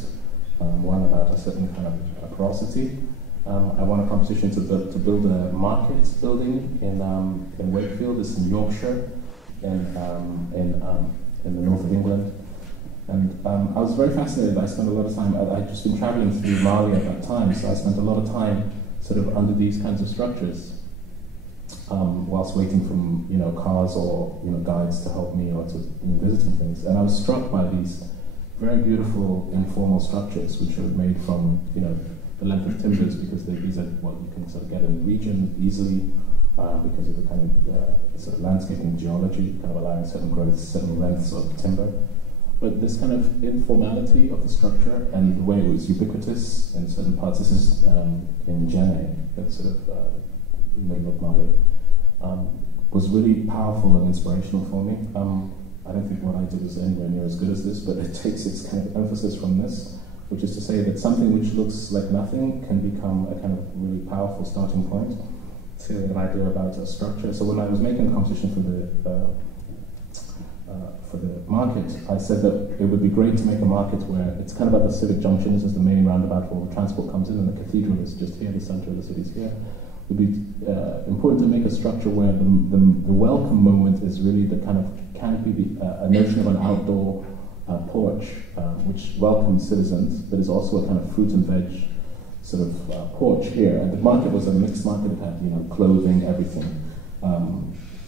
one about a certain kind of porosity. I won a competition to build a market building in Wakefield. It's in Yorkshire, in the north of England. And I was very fascinated. I spent a lot of time, I'd just been traveling through Mali at that time, so I spent a lot of time sort of under these kinds of structures, whilst waiting from cars or guides to help me or to visiting things. And I was struck by these very beautiful informal structures, which are made from the length of timbers, because these are what you can sort of get in the region easily. because of the kind of sort of landscaping geology, kind of allowing certain growths, certain lengths of timber. But this kind of informality of the structure and the way it was ubiquitous in certain parts, this is in Adjaye, that sort of middle of Mali, was really powerful and inspirational for me. I don't think what I did was anywhere near as good as this, but it takes its kind of emphasis from this, which is to say that something which looks like nothing can become a kind of really powerful starting point to an idea about a structure. So when I was making the composition for the market, I said that it would be great to make a market where it's kind of at the civic junction. This is the main roundabout where all the transport comes in, and the cathedral is just here, the center of the city is here. It would be important to make a structure where the welcome moment is really the kind of canopy, a notion of an outdoor porch, which welcomes citizens, but is also a kind of fruit and veg sort of porch here. And the market was a mixed market. It had, clothing, everything.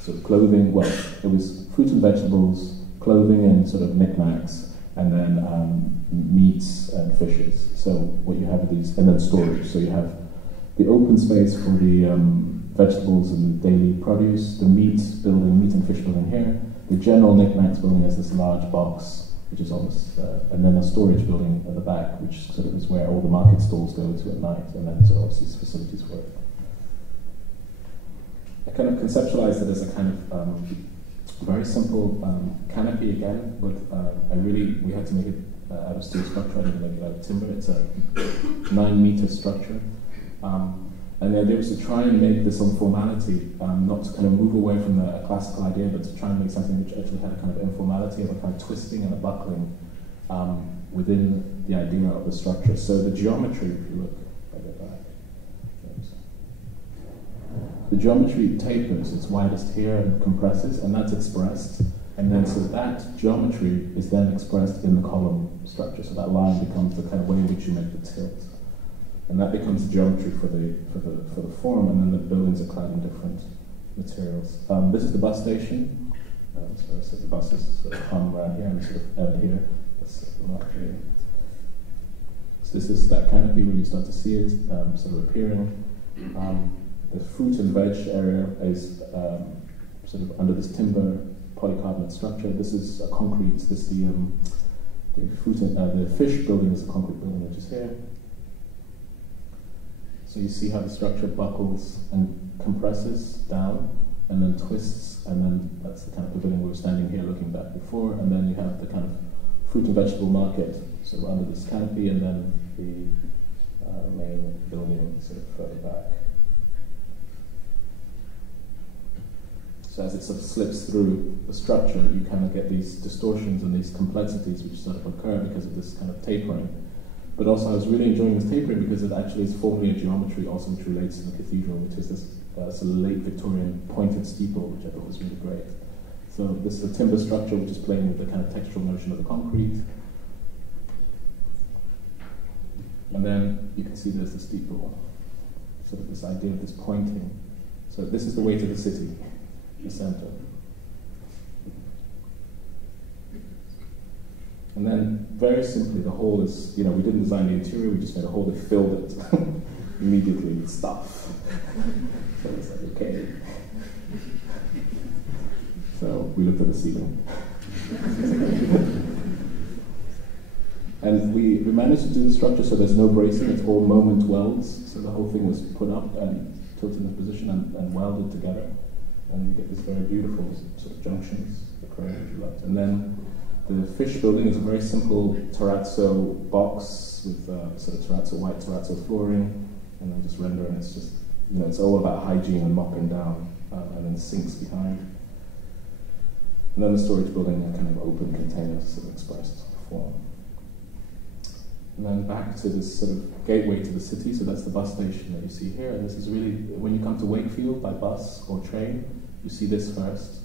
So clothing, well, it was fruit and vegetables, clothing and sort of knickknacks, and then meats and fishes. So what you have are these, and then storage. So you have the open space for the vegetables and the daily produce, the meat and fish building here, the general knickknacks building as this large box, which is almost, and then a storage building at the back, which sort of is where all the market stalls go to at night, and then sort of obviously facilities for it. I kind of conceptualized it as a kind of very simple canopy again, but we had to make it out of steel structure. I didn't make it out of timber. It's a 9-meter structure. And the idea was to try and make this informality, not to kind of move away from the classical idea, but to try and make something which actually had a kind of informality, of a kind of twisting and a buckling within the idea of the structure. So the geometry, if you look, the geometry tapers, it's widest here and compresses, and that's expressed. And then so that geometry is then expressed in the column structure. So that line becomes the kind of way in which you make the tilt. And that becomes the geometry for the form, and then the buildings are clad in different materials. This is the bus station. So the buses sort of come around here and sort of here. So this is that canopy where you start to see it sort of appearing. The fruit and veg area is sort of under this timber polycarbonate structure. This is a concrete. The fruit and the fish building is a concrete building, which is here. So you see how the structure buckles and compresses down, and then twists, and then that's the kind of pavilion we were standing here looking back before. And then you have the kind of fruit and vegetable market sort of under this canopy, and then the main building sort of further back. So as it sort of slips through the structure, you kind of get these distortions and these complexities which sort of occur because of this kind of tapering. But also I was really enjoying this tapering because it actually is formally a geometry also which relates to the cathedral, which is this sort of late Victorian pointed steeple, which I thought was really great. So this is a timber structure which is playing with the kind of textural motion of the concrete. And then you can see there's the steeple, sort of this idea of this pointing. So this is the way to the city. The center. And then, very simply, the whole is, we didn't design the interior, we just made a hole that filled it immediately with stuff. So it's like, okay. So we looked at the ceiling. And we managed to do the structure so there's no bracing, it's all moment welds. So the whole thing was put up and tilted in position and welded together. And you get this very beautiful sort of junctions occurring, if you like. And then the fish building is a very simple terrazzo box with sort of white terrazzo flooring, and then just rendering. It's just, it's all about hygiene and mopping down, and then sinks behind. And then the storage building, a kind of open container sort of expressed form. And then back to this sort of gateway to the city, so that's the bus station that you see here. And this is really, when you come to Wakefield by bus or train, you see this first,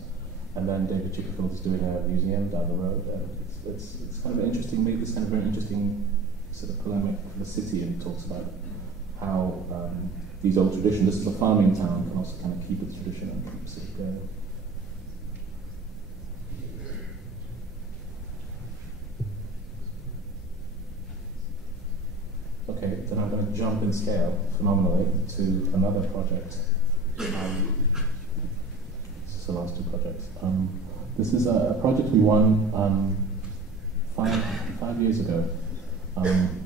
and then David Chipperfield is doing a museum down the road. And it's kind of interesting, made this kind of very interesting sort of polemic for the city, and talks about how these old traditions, this is a farming town, can also kind of keep its tradition and keep sort of going. Okay, then I'm going to jump in scale phenomenally to another project, This is the last two projects. This is a project we won 5 years ago.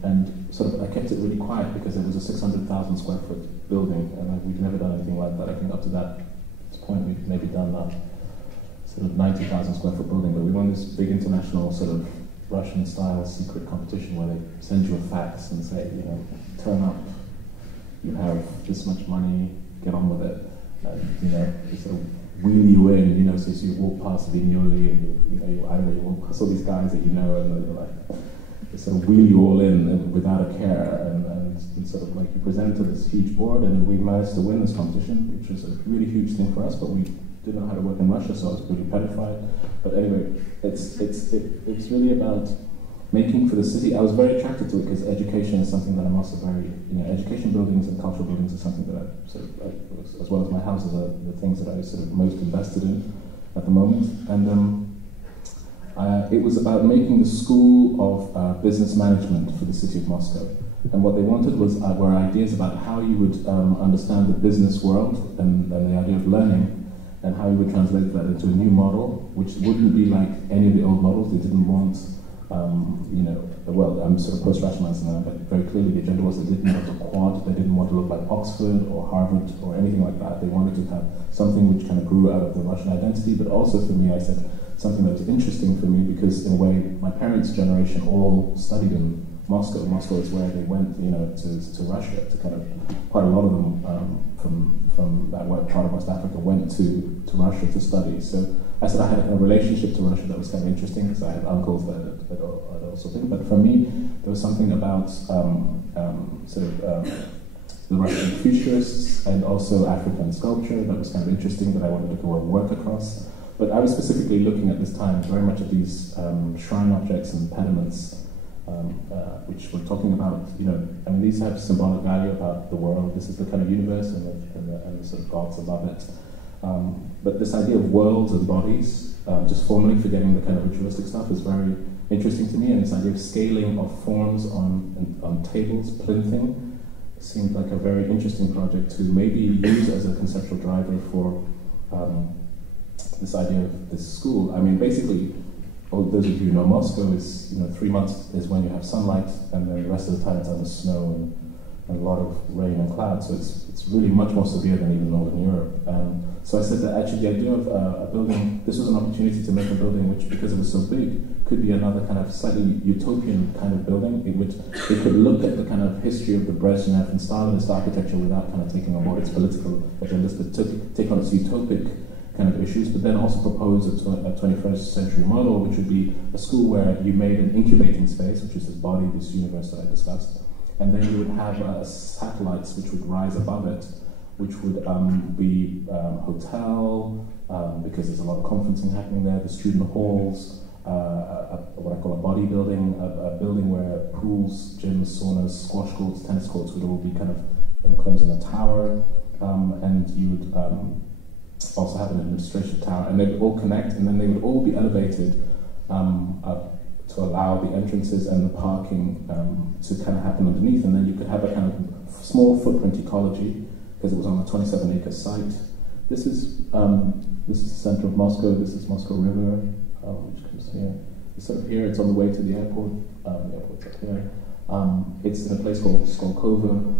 And sort of I kept it really quiet because it was a 600,000 square foot building, and we've never done anything like that. I think up to that point we've maybe done that sort of 90,000 square foot building, but we won this big international sort of Russian style secret competition where they send you a fax and say, you know, turn up, you have this much money, get on with it. And, you know, they sort of wheel you in, you know, so you walk past Vignoli and you walk past all these guys that you know, and they're like, they sort of wheel you all in without a care, and sort of like you present to this huge board, and we managed to win this competition, which was a really huge thing for us, but we didn't know how to work in Russia, so I was pretty petrified. But anyway, it's really about making for the city. I was very attracted to it because education is something that I'm also very, you know, education buildings and cultural buildings is something that I sort of, as well as my houses, are the things that I was sort of most invested in at the moment. And it was about making the school of business management for the city of Moscow. And what they wanted were ideas about how you would understand the business world and the idea of learning, and how you would translate that into a new model, which wouldn't be like any of the old models. They didn't want, you know, well, I'm sort of post-rationalizing now, but very clearly the agenda was they didn't want a quad, they didn't want to look like Oxford or Harvard or anything like that. They wanted to have something which kind of grew out of the Russian identity, but also for me, I said, something that was interesting for me because in a way, my parents' generation all studied in Moscow. Moscow is where they went, you know, to Russia, to kind of, quite a lot of them from that part of West Africa went to Russia to study. So I said I had a relationship to Russia that was kind of interesting because I had uncles that had also been. But for me, there was something about the Russian futurists and also African sculpture that was kind of interesting that I wanted to go and work across. But I was specifically looking at this time very much at these shrine objects and pediments, which we're talking about, you know, I mean, these have symbolic value about the world. This is the kind of universe and the sort of gods above it. But this idea of worlds and bodies, just formally forgetting the kind of ritualistic stuff, is very interesting to me. And this idea of scaling of forms on tables, plinthing, seemed like a very interesting project to maybe use as a conceptual driver for this idea of this school. I mean, basically, those of you who know Moscow is, you know, 3 months is when you have sunlight, and then the rest of the time it's under snow and a lot of rain and clouds. So it's really much more severe than even Northern Europe. So I said that actually the idea of a building, this was an opportunity to make a building which, because it was so big, could be another kind of slightly utopian kind of building. It could look at the kind of history of the Brezhnev and Stalinist architecture without kind of taking on board its political agendas, but take on its utopic kind of issues, but then also propose a 21st century model, which would be a school where you made an incubating space, which is this body, this universe that I discussed, and then you would have satellites which would rise above it, which would be hotel, because there's a lot of conferencing happening there, the student halls, what I call a body building, a building where pools, gyms, saunas, squash courts, tennis courts would all be kind of enclosed in a tower, and you would also have an administration tower, and they would all connect, and then they would all be elevated up to allow the entrances and the parking to kind of happen underneath, and then you could have a kind of small footprint ecology because it was on a 27-acre site. This is the center of Moscow. This is Moscow River, which comes here. It's sort of here. It's on the way to the airport. The airport's up here. It's in a place called Skolkovo.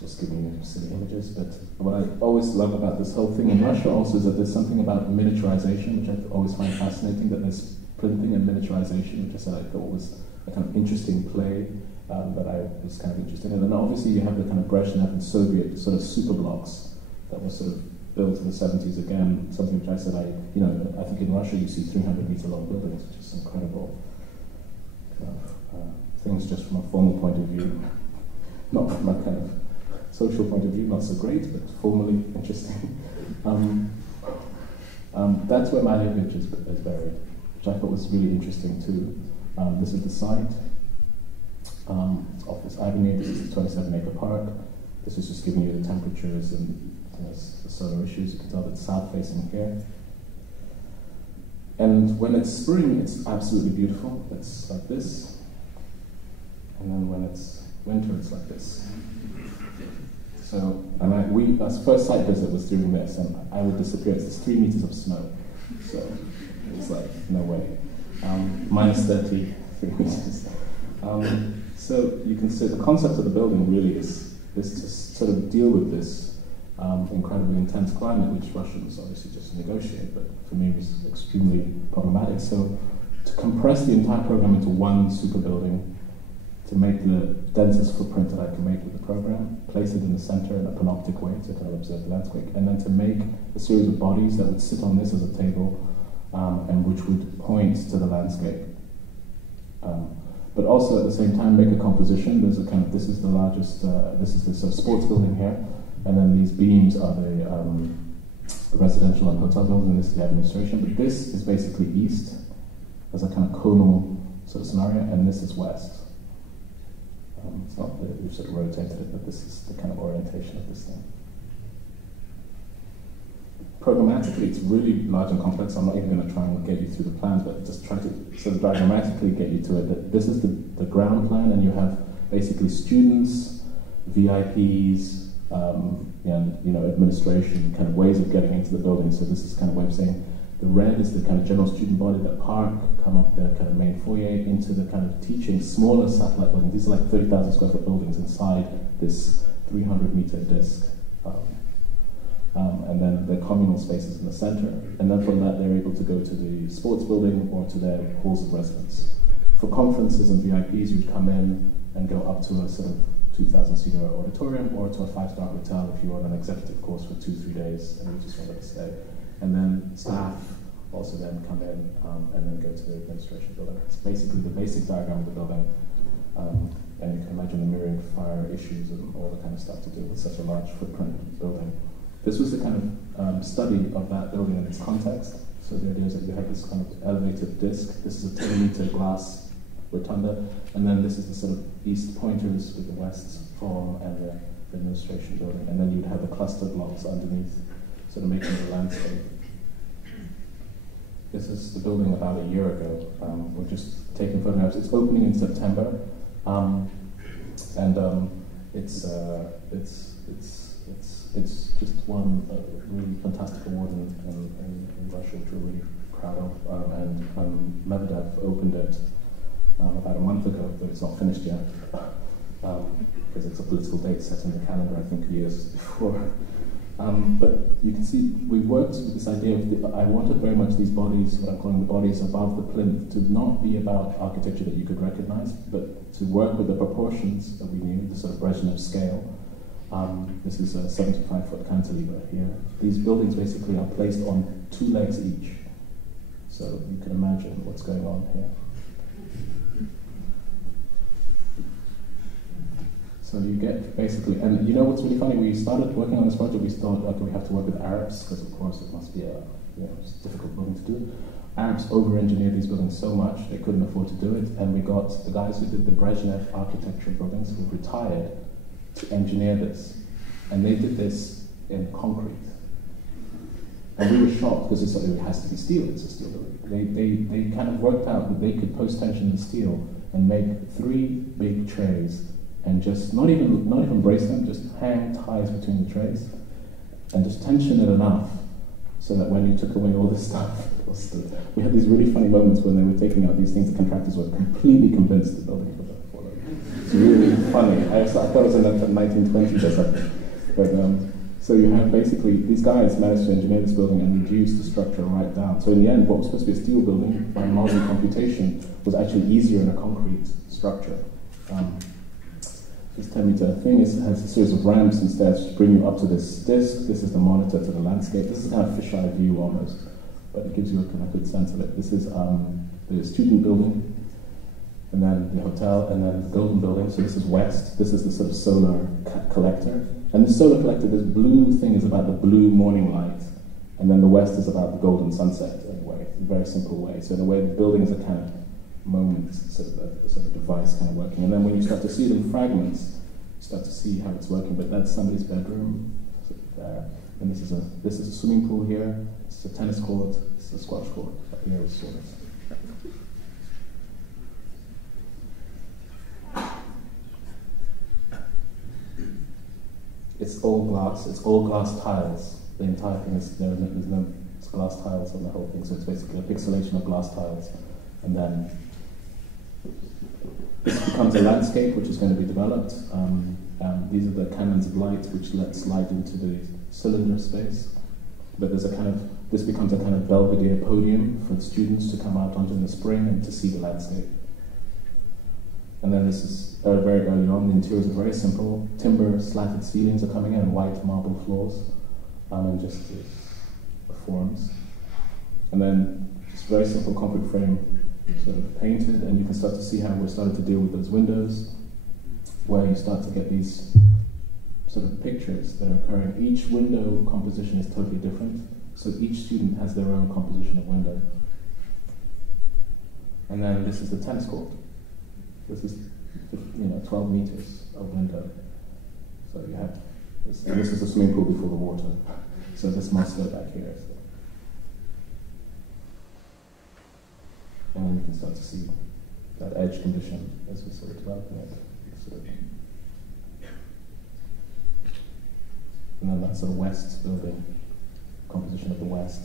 Just giving you silly images, but what I always love about this whole thing in Russia also is that there's something about miniaturization, which I always find fascinating, that there's printing and miniaturization, which I said I thought was a kind of interesting play that I was kind of interested in. And then obviously you have the kind of Brezhnev and Soviet sort of super blocks that were sort of built in the 70s again, something which I said I think in Russia you see 300-meter long buildings, which is incredible. Things just from a formal point of view, not from a kind of social point of view, not so great, but formally interesting. That's where my lineage is buried, which I thought was really interesting too. This is the site. It's off this avenue. This is the 27-acre park. This is just giving you the temperatures and the solar issues. You can tell that it's south-facing here. And when it's spring, it's absolutely beautiful. It's like this. And then when it's winter, it's like this. So, and our first site visit was during this, and I would disappear. It's 3 meters of snow. So it was like, no way. Minus 30, 3 meters. So you can see the concept of the building really is to sort of deal with this incredibly intense climate, which Russians obviously just negotiate, but for me was extremely problematic. So to compress the entire program into one super building, to make the densest footprint that I can make with the program, place it in the center in a panoptic way to kind of observe the landscape, and then to make a series of bodies that would sit on this as a table and which would point to the landscape. But also at the same time make a composition. There's a kind of, this is the largest, this is the sort of sports building here, and then these beams are the residential and hotel building, this is the administration, but this is basically east as a kind of conal sort of scenario, and this is west. It's not that we've sort of rotated it, but this is the kind of orientation of this thing. Programmatically, it's really large and complex. I'm not even going to try and get you through the plans, but just try to sort of diagrammatically get you to it. That this is the ground plan, and you have basically students, VIPs, and administration, kind of ways of getting into the building. So this is kind of way of saying the red is the kind of general student body that park, come up the kind of main foyer into the kind of teaching smaller satellite buildings. These are like 30,000 square foot buildings inside this 300-meter disc. And then the communal spaces in the center. And then from that, they're able to go to the sports building or to their halls of residence. For conferences and VIPs, you'd come in and go up to a sort of 2,000-seater auditorium or to a 5-star hotel if you were on an executive course for 2-3 days and you just wanted to stay. And then staff also then come in and then go to the administration building. It's basically the basic diagram of the building. And you can imagine the myriad fire issues and all the kind of stuff to do with such a large footprint building. This was the kind of study of that building in its context. So the idea is that you have this kind of elevated disc. This is a 10-meter glass rotunda, and then this is the sort of east pointers with the west forum and the administration building, and then you'd have the cluster blocks underneath, sort of making the landscape. This is the building about a year ago. We're just taking photographs. It's opening in September, it's just won a really fantastic award in Russia, which we're really proud of. And Medvedev opened it about a month ago, but it's not finished yet because it's a political date set in the calendar, I think, years before. But you can see we worked with this idea of I wanted very much these bodies, what I'm calling the bodies above the plinth, to not be about architecture that you could recognize, but to work with the proportions that we knew, the sort of Brezhnev scale. This is a 75-foot cantilever here. These buildings basically are placed on 2 legs each. So you can imagine what's going on here. So you get basically, and you know what's really funny, we started working on this project, we thought, okay, we have to work with Arabs, because of course it must be it's a difficult building to do. Arabs over-engineered these buildings so much, they couldn't afford to do it, and we got the guys who did the Brezhnev architecture buildings who retired to engineer this. And they did this in concrete. And we were shocked because it has to be steel, it's a steel building. They kind of worked out that they could post-tension the steel and make 3 big trays and just not even brace them, just hang ties between the trays and just tension it enough so that when you took away all this stuff, we had these really funny moments when they were taking out these things, the contractors were completely convinced the building could afford it. It's really funny. I thought it was in the 1920s or something. But, so you have basically, these guys managed to engineer this building and reduce the structure right down. So in the end, what was supposed to be a steel building by modern computation was actually easier in a concrete structure. This 10-meter thing has a series of ramps instead to bring you up to this disc. This is the monitor to the landscape. This is kind of fisheye view almost, but it gives you a kind of good sense of it. This is the student building, and then the hotel, and then the golden building. So this is west. This is the sort of solar collector. And the solar collector, this blue thing is about the blue morning light, and then the west is about the golden sunset in a way, in a very simple way. So in a way, the building is a kind of moment, sort of a sort of device kind of working. And then when you start to see it in fragments, you start to see how it's working. But that's somebody's bedroom sort of there. And this is a swimming pool here. This is a tennis court. This is a squash court. Up here is sort of. it's all glass. It's all glass tiles. The entire thing is there's no it's glass tiles on the whole thing. So it's basically a pixelation of glass tiles, and then this becomes a landscape which is going to be developed. These are the cannons of light which lets light into the cylinder space. But there's this becomes a kind of Belvedere podium for the students to come out onto in the spring and to see the landscape. And then this is very early on. The interiors are very simple. Timber slatted ceilings are coming in, and white marble floors, and just the forms. And then just very simple concrete frame, sort of painted, and you can start to see how we're starting to deal with those windows, where you start to get these sort of pictures that are occurring. Each window composition is totally different, so each student has their own composition of window. And then this is the tennis court. This is 12 meters of window. So you have this, and this is a swimming pool before the water. So this must go back here. So. And then you can start to see that edge condition as we sort of developing it. And then that sort of west building, composition of the west.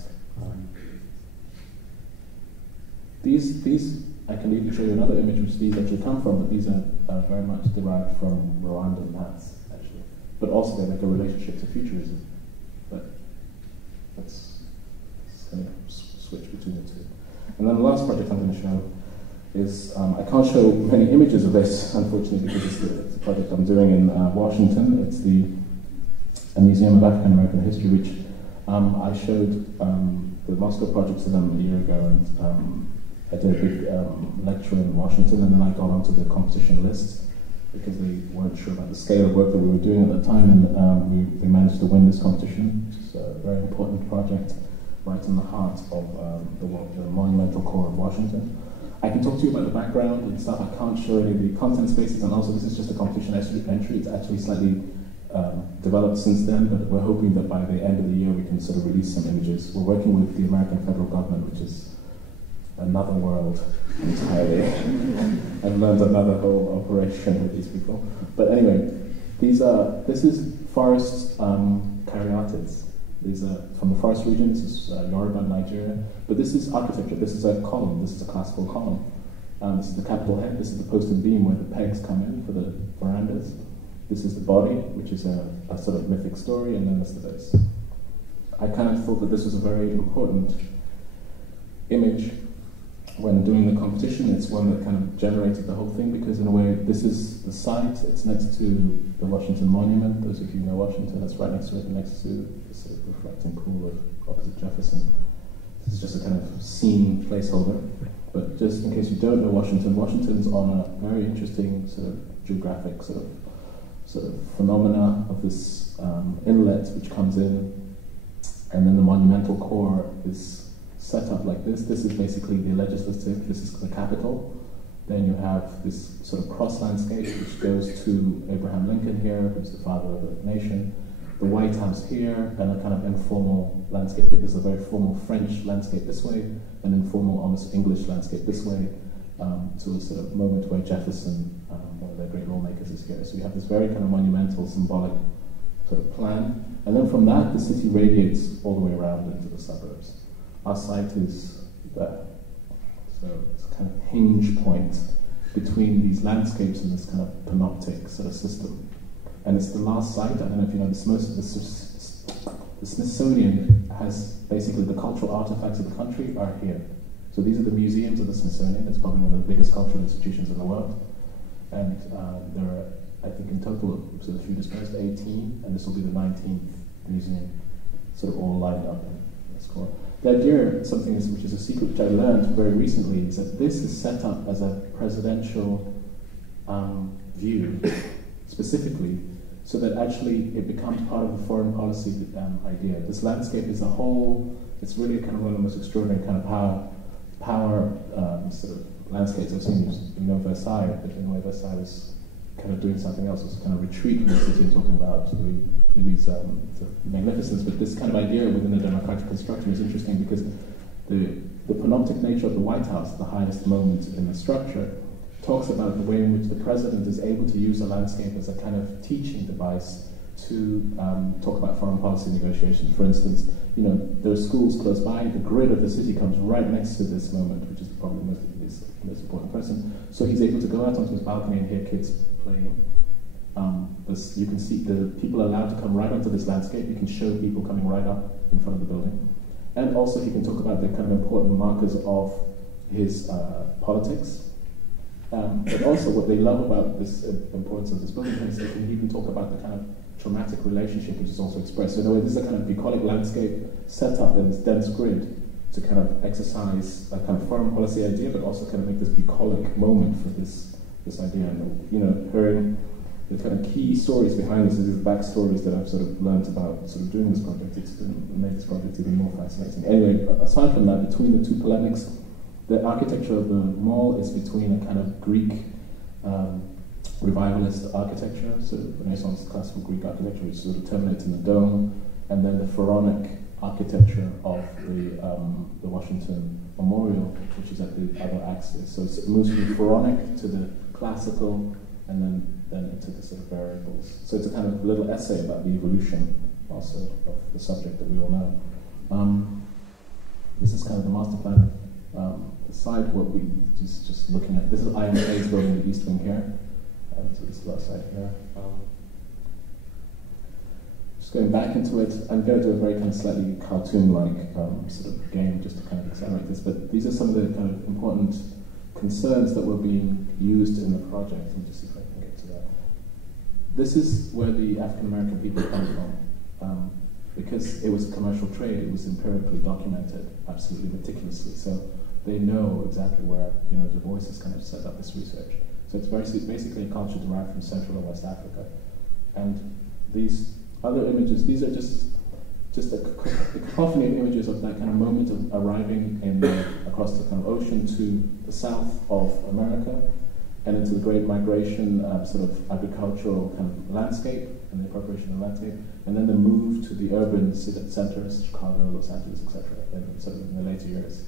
These I can even show you another image which these actually come from, but these are very much derived from Rwandan mats, actually. But also they make a relationship to futurism. But let's kind of switch between the two. And then the last project I'm going to show is, I can't show many images of this, unfortunately, because it's the project I'm doing in Washington. It's a Museum of African American History, which I showed the Moscow project to them a year ago, and I did a big lecture in Washington, and then I got onto the competition list because they weren't sure about the scale of work that we were doing at that time, and we managed to win this competition, which is a very important project right in the heart of the monumental core of Washington. I can talk to you about the background and stuff. I can't show any of the content spaces, and also this is just a competition entry. It's actually slightly developed since then, but we're hoping that by the end of the year we can sort of release some images. We're working with the American federal government, which is another world entirely. I've learned another whole operation with these people. But anyway, this is forest caryatids. These are from the forest region. This is Yoruba, Nigeria. But this is architecture. This is a column. This is a classical column. This is the capital head. This is the post and beam where the pegs come in for the verandas. This is the body, which is a sort of mythic story, and then there's the base. I kind of thought that this was a very important image when doing the competition. It's one that kind of generated the whole thing, because in a way, this is the site. It's next to the Washington Monument. Those of you know Washington, that's right next to it, next to this sort of reflecting pool opposite Jefferson. This is just a kind of scene placeholder. But just in case you don't know Washington, Washington's on a very interesting sort of geographic sort of phenomena of this inlet which comes in, and then the monumental core is set up like this. This is basically the legislative, this is the capital. Then you have this sort of cross landscape which goes to Abraham Lincoln here, who's the father of the nation, the White House here, and a kind of informal landscape. This is a very formal French landscape this way, an informal, almost English landscape this way, to a sort of moment where Jefferson, one of their great lawmakers, is here. So you have this very kind of monumental, symbolic sort of plan. And then from that, the city radiates all the way around into the suburbs. Our site is there. So it's a kind of hinge point between these landscapes and this kind of panoptic sort of system. And it's the last site. I don't know if you know this, most of the Smithsonian has basically the cultural artifacts of the country are here. So these are the museums of the Smithsonian. It's probably one of the biggest cultural institutions in the world. And there are, I think in total, so if you dispersed 18, and this will be the 19th museum, sort of all lined up in this core. The idea, something which is a secret which I learned very recently, is that this is set up as a presidential view, specifically, so that actually it becomes part of the foreign policy idea. This landscape is a whole, it's really kind of one of the most extraordinary kind of power sort of landscapes I've seen. You know Versailles, but in a way Versailles was kind of doing something else. It was kind of retreat from the city and talking about Louis' sort of magnificence. But this kind of idea within the democratic construction is interesting because the panoptic nature of the White House, the highest moment in the structure, talks about the way in which the president is able to use a landscape as a kind of teaching device to talk about foreign policy negotiations. For instance, you know, there are schools close by. The grid of the city comes right next to this moment, which is probably his most important person. So he's able to go out onto his balcony and hear kids playing. You can see the people are allowed to come right onto this landscape. You can show people coming right up in front of the building. And also he can talk about the kind of important markers of his politics. But also what they love about this importance of this building is they can even talk about the kind of traumatic relationship which is also expressed. So in a way, this is a kind of bucolic landscape set up in this dense grid to kind of exercise a kind of foreign policy idea, but also kind of make this bucolic moment for this idea. And, you know, hearing the kind of key stories behind this, these backstories that I've sort of learned about sort of doing this project, it's made this project even more fascinating. Anyway, aside from that, between the two polemics, the architecture of the mall is between a kind of Greek revivalist architecture, sort of Renaissance classical Greek architecture, which sort of terminates in the dome, and then the pharaonic architecture of the Washington Memorial, which is at the other axis. So it moves from pharaonic to the classical, and then into the sort of variables. So it's a kind of little essay about the evolution also of the subject that we all know. This is kind of the master plan. The side, what we just looking at. This is IMA's building, the East Wing here. So this is our side here. Just going back into it, I'm going to do a very kind of slightly cartoon-like sort of game just to kind of accelerate this. But these are some of the kind of important concerns that were being used in the project. Let me just see if I can get to that. This is where the African American people come from. Because it was a commercial trade, it was empirically documented, absolutely meticulously. So they know exactly where, you know, Du Bois has kind of set up this research. So it's basically a culture derived from Central and West Africa. And these other images, these are just a cacophony of images of that kind of moment of arriving across the kind of ocean to the south of America and into the great migration, sort of agricultural kind of landscape and the appropriation of the landscape, and then the move to the urban centers, Chicago, Los Angeles, etc., sort of in the later years.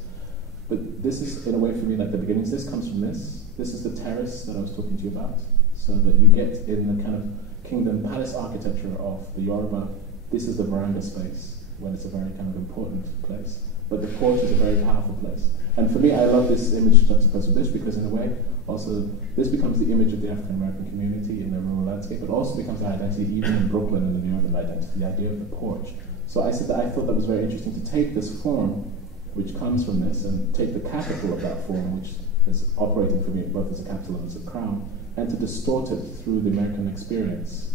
But this is, in a way, for me, like the beginnings. This comes from this. This is the terrace that I was talking to you about, so that you get in the kind of kingdom palace architecture of the Yoruba. This is the veranda space, when it's a very kind of important place. But the porch is a very powerful place. And for me, I love this image juxtaposed with this, because in a way, also, this becomes the image of the African American community in the rural landscape. It also becomes the identity, even in Brooklyn, and the urban identity, the idea of the porch. So I said that I thought that was very interesting to take this form, which comes from this, and take the capital of that form, which is operating for me both as a capital and as a crown, and to distort it through the American experience,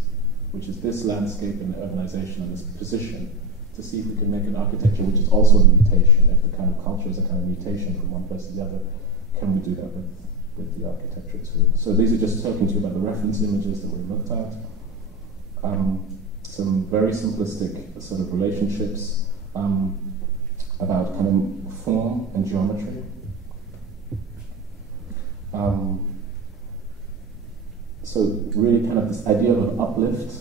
which is this landscape and the urbanization and this position, to see if we can make an architecture which is also a mutation. If the kind of culture is a kind of mutation from one place to the other, can we do that with the architecture too? So these are just talking to you about the reference images that we looked at. Some very simplistic sort of relationships about kind of form and geometry. So really kind of this idea of an uplift,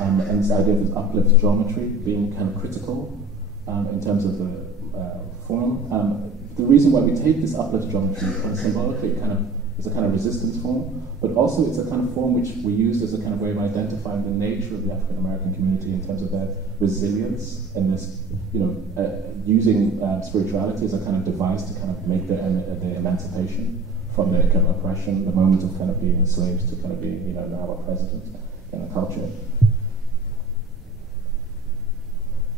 and this idea of this uplift geometry being kind of critical in terms of the form. The reason why we take this uplift geometry kind of symbolically is a kind of resistance form, but also it's a kind of form which we use as a kind of way of identifying the nature of the African American community in terms of their resilience and this, you know, using spirituality as a kind of device to kind of make their emancipation from their kind of oppression, the moment of kind of being slaves to kind of being, you know, now a president in a culture.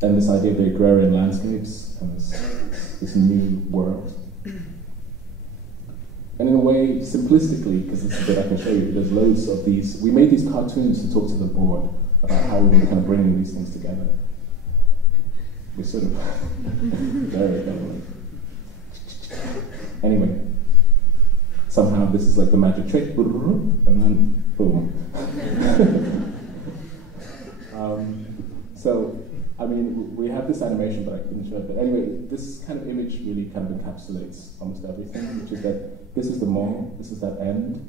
And this idea of the agrarian landscapes and this new world. And in a way, simplistically, because this is a bit I can show you, there's loads of these. We made these cartoons to talk to the board about how we were kind of bringing these things together. We're sort of very clever. Anyway, somehow this is like the magic trick, and then boom. So, I mean, we have this animation, but I couldn't show it. But anyway, this kind of image really kind of encapsulates almost everything, which is that this is the mall, this is that end.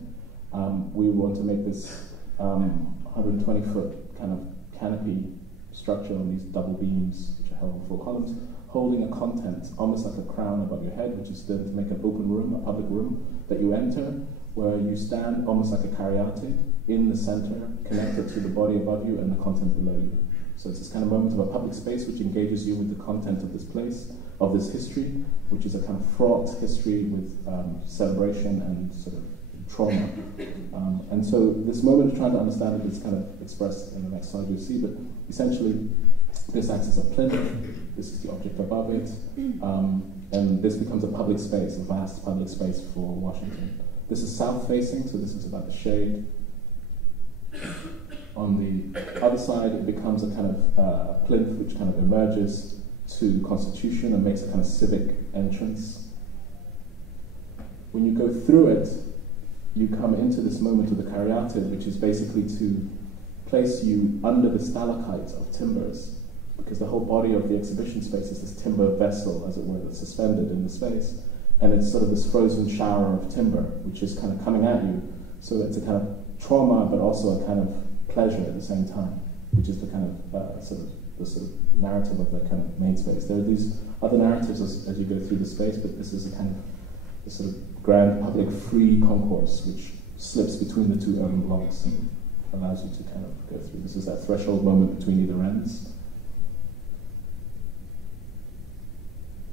We want to make this 120-foot kind of canopy structure on these double beams, which are held on 4 columns, holding a content, almost like a crown above your head, which is then to make an open room, a public room, that you enter, where you stand almost like a caryatid in the center, connected to the body above you and the content below you. So it's this kind of moment of a public space which engages you with the content of this place, of this history, which is a kind of fraught history with celebration and sort of trauma. And so this moment of trying to understand it is kind of expressed in the next slide you'll see, but essentially this acts as a plinth, this is the object above it, and this becomes a public space, a vast public space for Washington. This is south-facing, so this is about the shade. On the other side, it becomes a kind of plinth which kind of emerges to the Constitution and makes a kind of civic entrance. When you go through it, you come into this moment of the caryatid, which is basically to place you under the stalactites of timbers, because the whole body of the exhibition space is this timber vessel, as it were, that's suspended in the space. And it's sort of this frozen shower of timber, which is kind of coming at you. So it's a kind of trauma, but also a kind of pleasure at the same time, which is the kind of sort of narrative of the kind of main space. There are these other narratives as you go through the space, but this is a kind of the sort of grand public free concourse which slips between the two urban blocks and allows you to kind of go through. This is that threshold moment between either ends.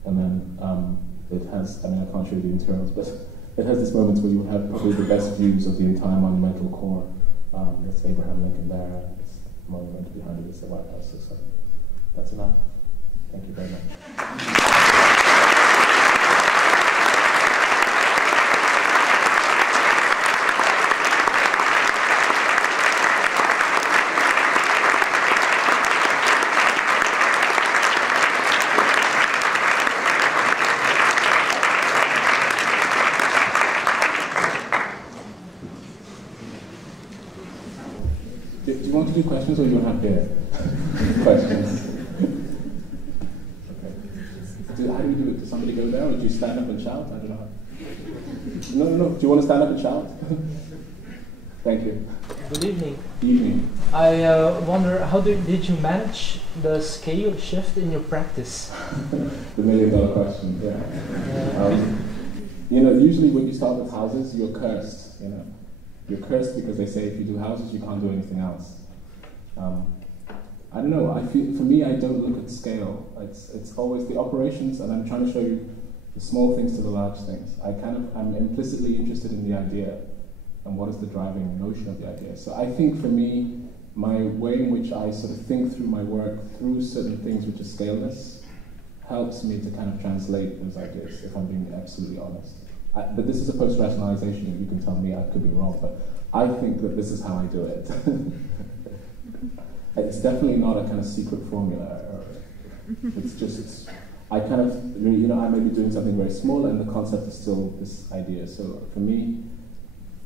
And then it has, I mean, I can't show you the internals, but it has this moment where you have probably the best views of the entire monumental core. There's Abraham Lincoln there, this monument behind it is the White House. So that's enough. Thank you very much. Do you want to do questions, or you have here questions? Okay. How do you do it? Does somebody go there, or do you stand up and shout? I don't know. No. Do you want to stand up and shout? Thank you. Good evening. Good evening. I wonder, how did you manage the scale shift in your practice? The million-dollar question. Yeah. You know, usually when you start with houses, you're cursed. You know. You're cursed because they say if you do houses, you can't do anything else. I don't know, I feel, for me, I don't look at scale. It's always the operations, and I'm trying to show you the small things to the large things. I'm implicitly interested in the idea, and what is the driving notion of the idea. So I think for me, my way in which I sort of think through my work, through certain things which are scaleless, helps me to kind of translate those ideas, if I'm being absolutely honest. But this is a post-rationalization, and you can tell me I could be wrong, but I think that this is how I do it. It's definitely not a kind of secret formula. I kind of, you know, I may be doing something very small, and the concept is still this idea. So for me,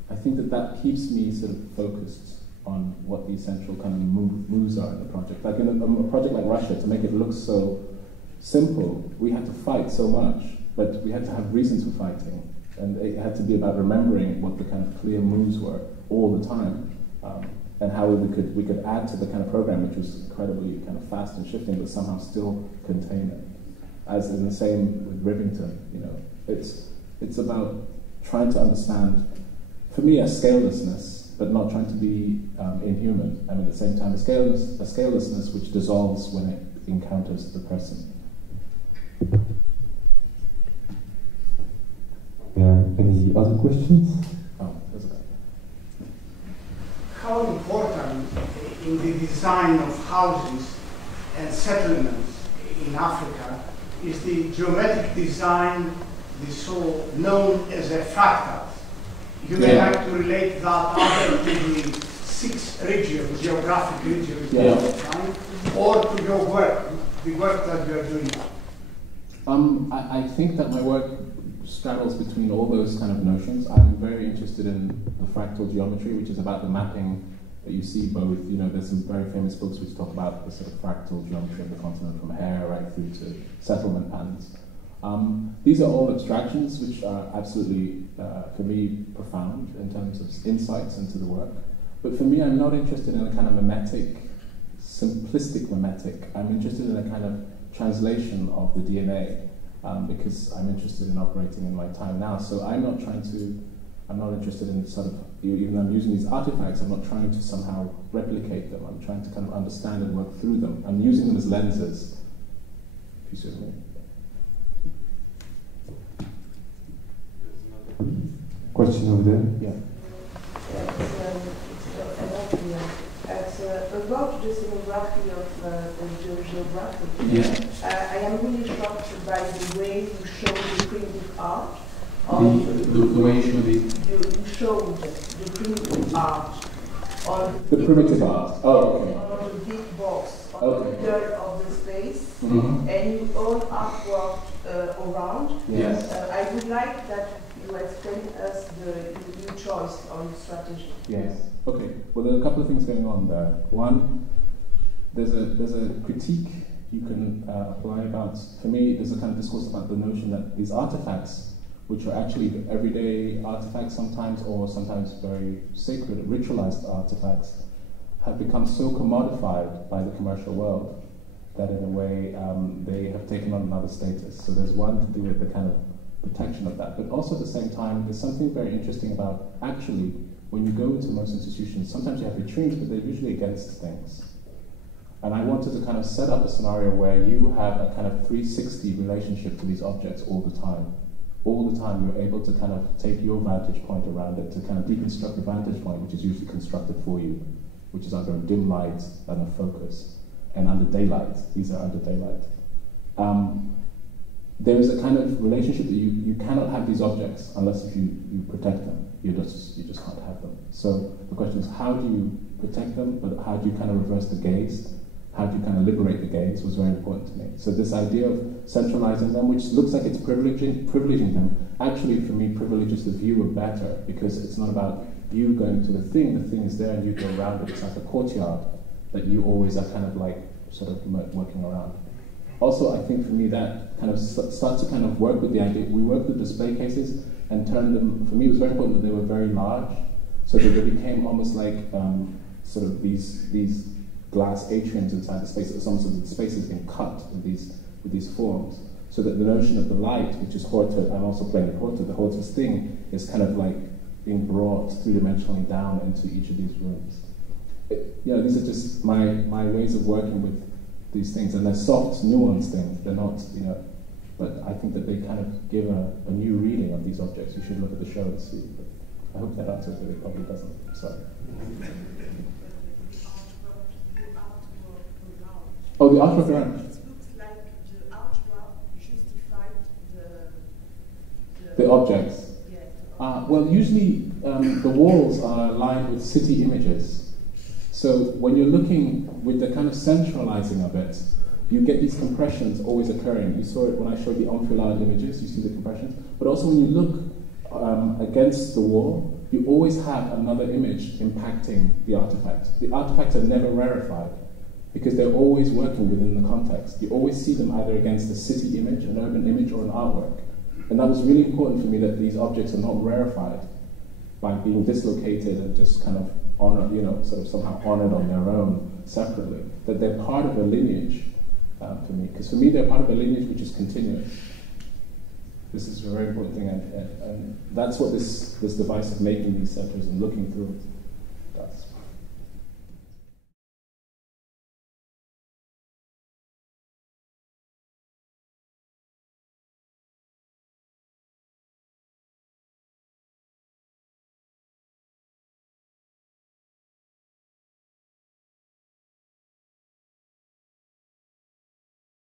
I think that keeps me sort of focused on what the essential kind of moves are in the project. Like in a project like Russia, to make it look so simple, we had to fight so much, but we had to have reasons for fighting. And it had to be about remembering what the kind of clear moves were all the time, and how we could add to the kind of program, which was incredibly kind of fast and shifting, but somehow still contain it. As in the same with Rivington, you know, it's about trying to understand, for me, a scalelessness, but not trying to be inhuman, and at the same time, a scalelessness which dissolves when it encounters the person. Any other questions? Oh, there's a guy. How important in the design of houses and settlements in Africa is the geometric design, the so known as a fractal? You may like to relate that either to the 6 regions, geographic regions, or to your work, the work that you are doing. I think that my work straddles between all those kind of notions. I'm very interested in the fractal geometry, which is about the mapping that you see both, you know, there's some very famous books which talk about the sort of fractal geometry of the continent from hair right through to settlement patterns. These are all abstractions which are absolutely, for me, profound in terms of insights into the work. But for me, I'm not interested in a kind of mimetic, simplistic mimetic. I'm interested in a kind of translation of the DNA. Because I'm interested in operating in my time now. So I'm not trying to I'm not interested in sort of, even though I'm using these artifacts, I'm not trying to somehow replicate them. I'm trying to kind of understand and work through them. I'm using them as lenses. If you see what I mean. Question over there? Yeah. It's about the scenography of the geography. Yeah. I am really shocked by the way you show the primitive art. The way you show the... You showed the primitive art on the primitive art. Oh, okay. On the big box, on Okay. the middle of the space, Mm-hmm. and you all artwork around. Yes. I would like that you explain us the new choice on strategy. Yes. Okay. Well, there are a couple of things going on there. One, there's a critique you can apply about. For me, there's a kind of discourse about the notion that these artifacts, which are actually everyday artifacts sometimes, or sometimes very sacred, ritualized artifacts, have become so commodified by the commercial world that in a way they have taken on another status. So there's one to do with the kind of protection of that. But also at the same time, there's something very interesting about actually, when you go to most institutions, sometimes you have retreats, but they're usually against things. And I wanted to kind of set up a scenario where you have a kind of 360 relationship to these objects all the time. All the time you're able to kind of take your vantage point around it, to kind of deconstruct the vantage point, which is usually constructed for you, which is under a dim light and a focus, and under daylight. These are under daylight. There is a kind of relationship that you cannot have these objects unless if you protect them. You just can't have them. So the question is, how do you protect them, but how do you kind of reverse the gaze? How do you kind of liberate the gaze was very important to me. So this idea of centralizing them, which looks like it's privileging them, actually for me privileges the viewer better, because it's not about you going to the thing is there and you go around it. It's like a courtyard that you always are kind of like sort of working around. Also, I think for me that kind of starts to kind of work with the idea. We worked with display cases and turned them, for me it was very important that they were very large, so that they became almost like sort of these glass atriums inside the space. It's almost as if the space has been cut with these forms, so that the notion of the light, which is Horta, I'm also playing Horta, the Horta's thing is kind of like being brought three-dimensionally down into each of these rooms. These are just my ways of working with these things, and they're soft, nuanced things. They're not, but I think that they kind of give a new reading of these objects. You should look at the show and see. But I hope that answers it. It probably doesn't. Sorry. Oh, the artwork around. It looks like the artwork justified the objects. Yeah. Well, usually the walls are lined with city images. So when you're looking with the kind of centralizing of it, you get these compressions always occurring. You saw it when I showed the enfilade images, you see the compressions. But also when you look against the wall, you always have another image impacting the artifact. The artifacts are never rarefied, because they're always working within the context. You always see them either against a city image, an urban image, or an artwork. And that was really important for me, that these objects are not rarefied by being dislocated and just kind of honored, sort of somehow honored on their own separately. That they're part of a lineage for me. Because for me, they're part of a lineage which is continuous. This is a very important thing, and that's what this device of making these centers and looking through does.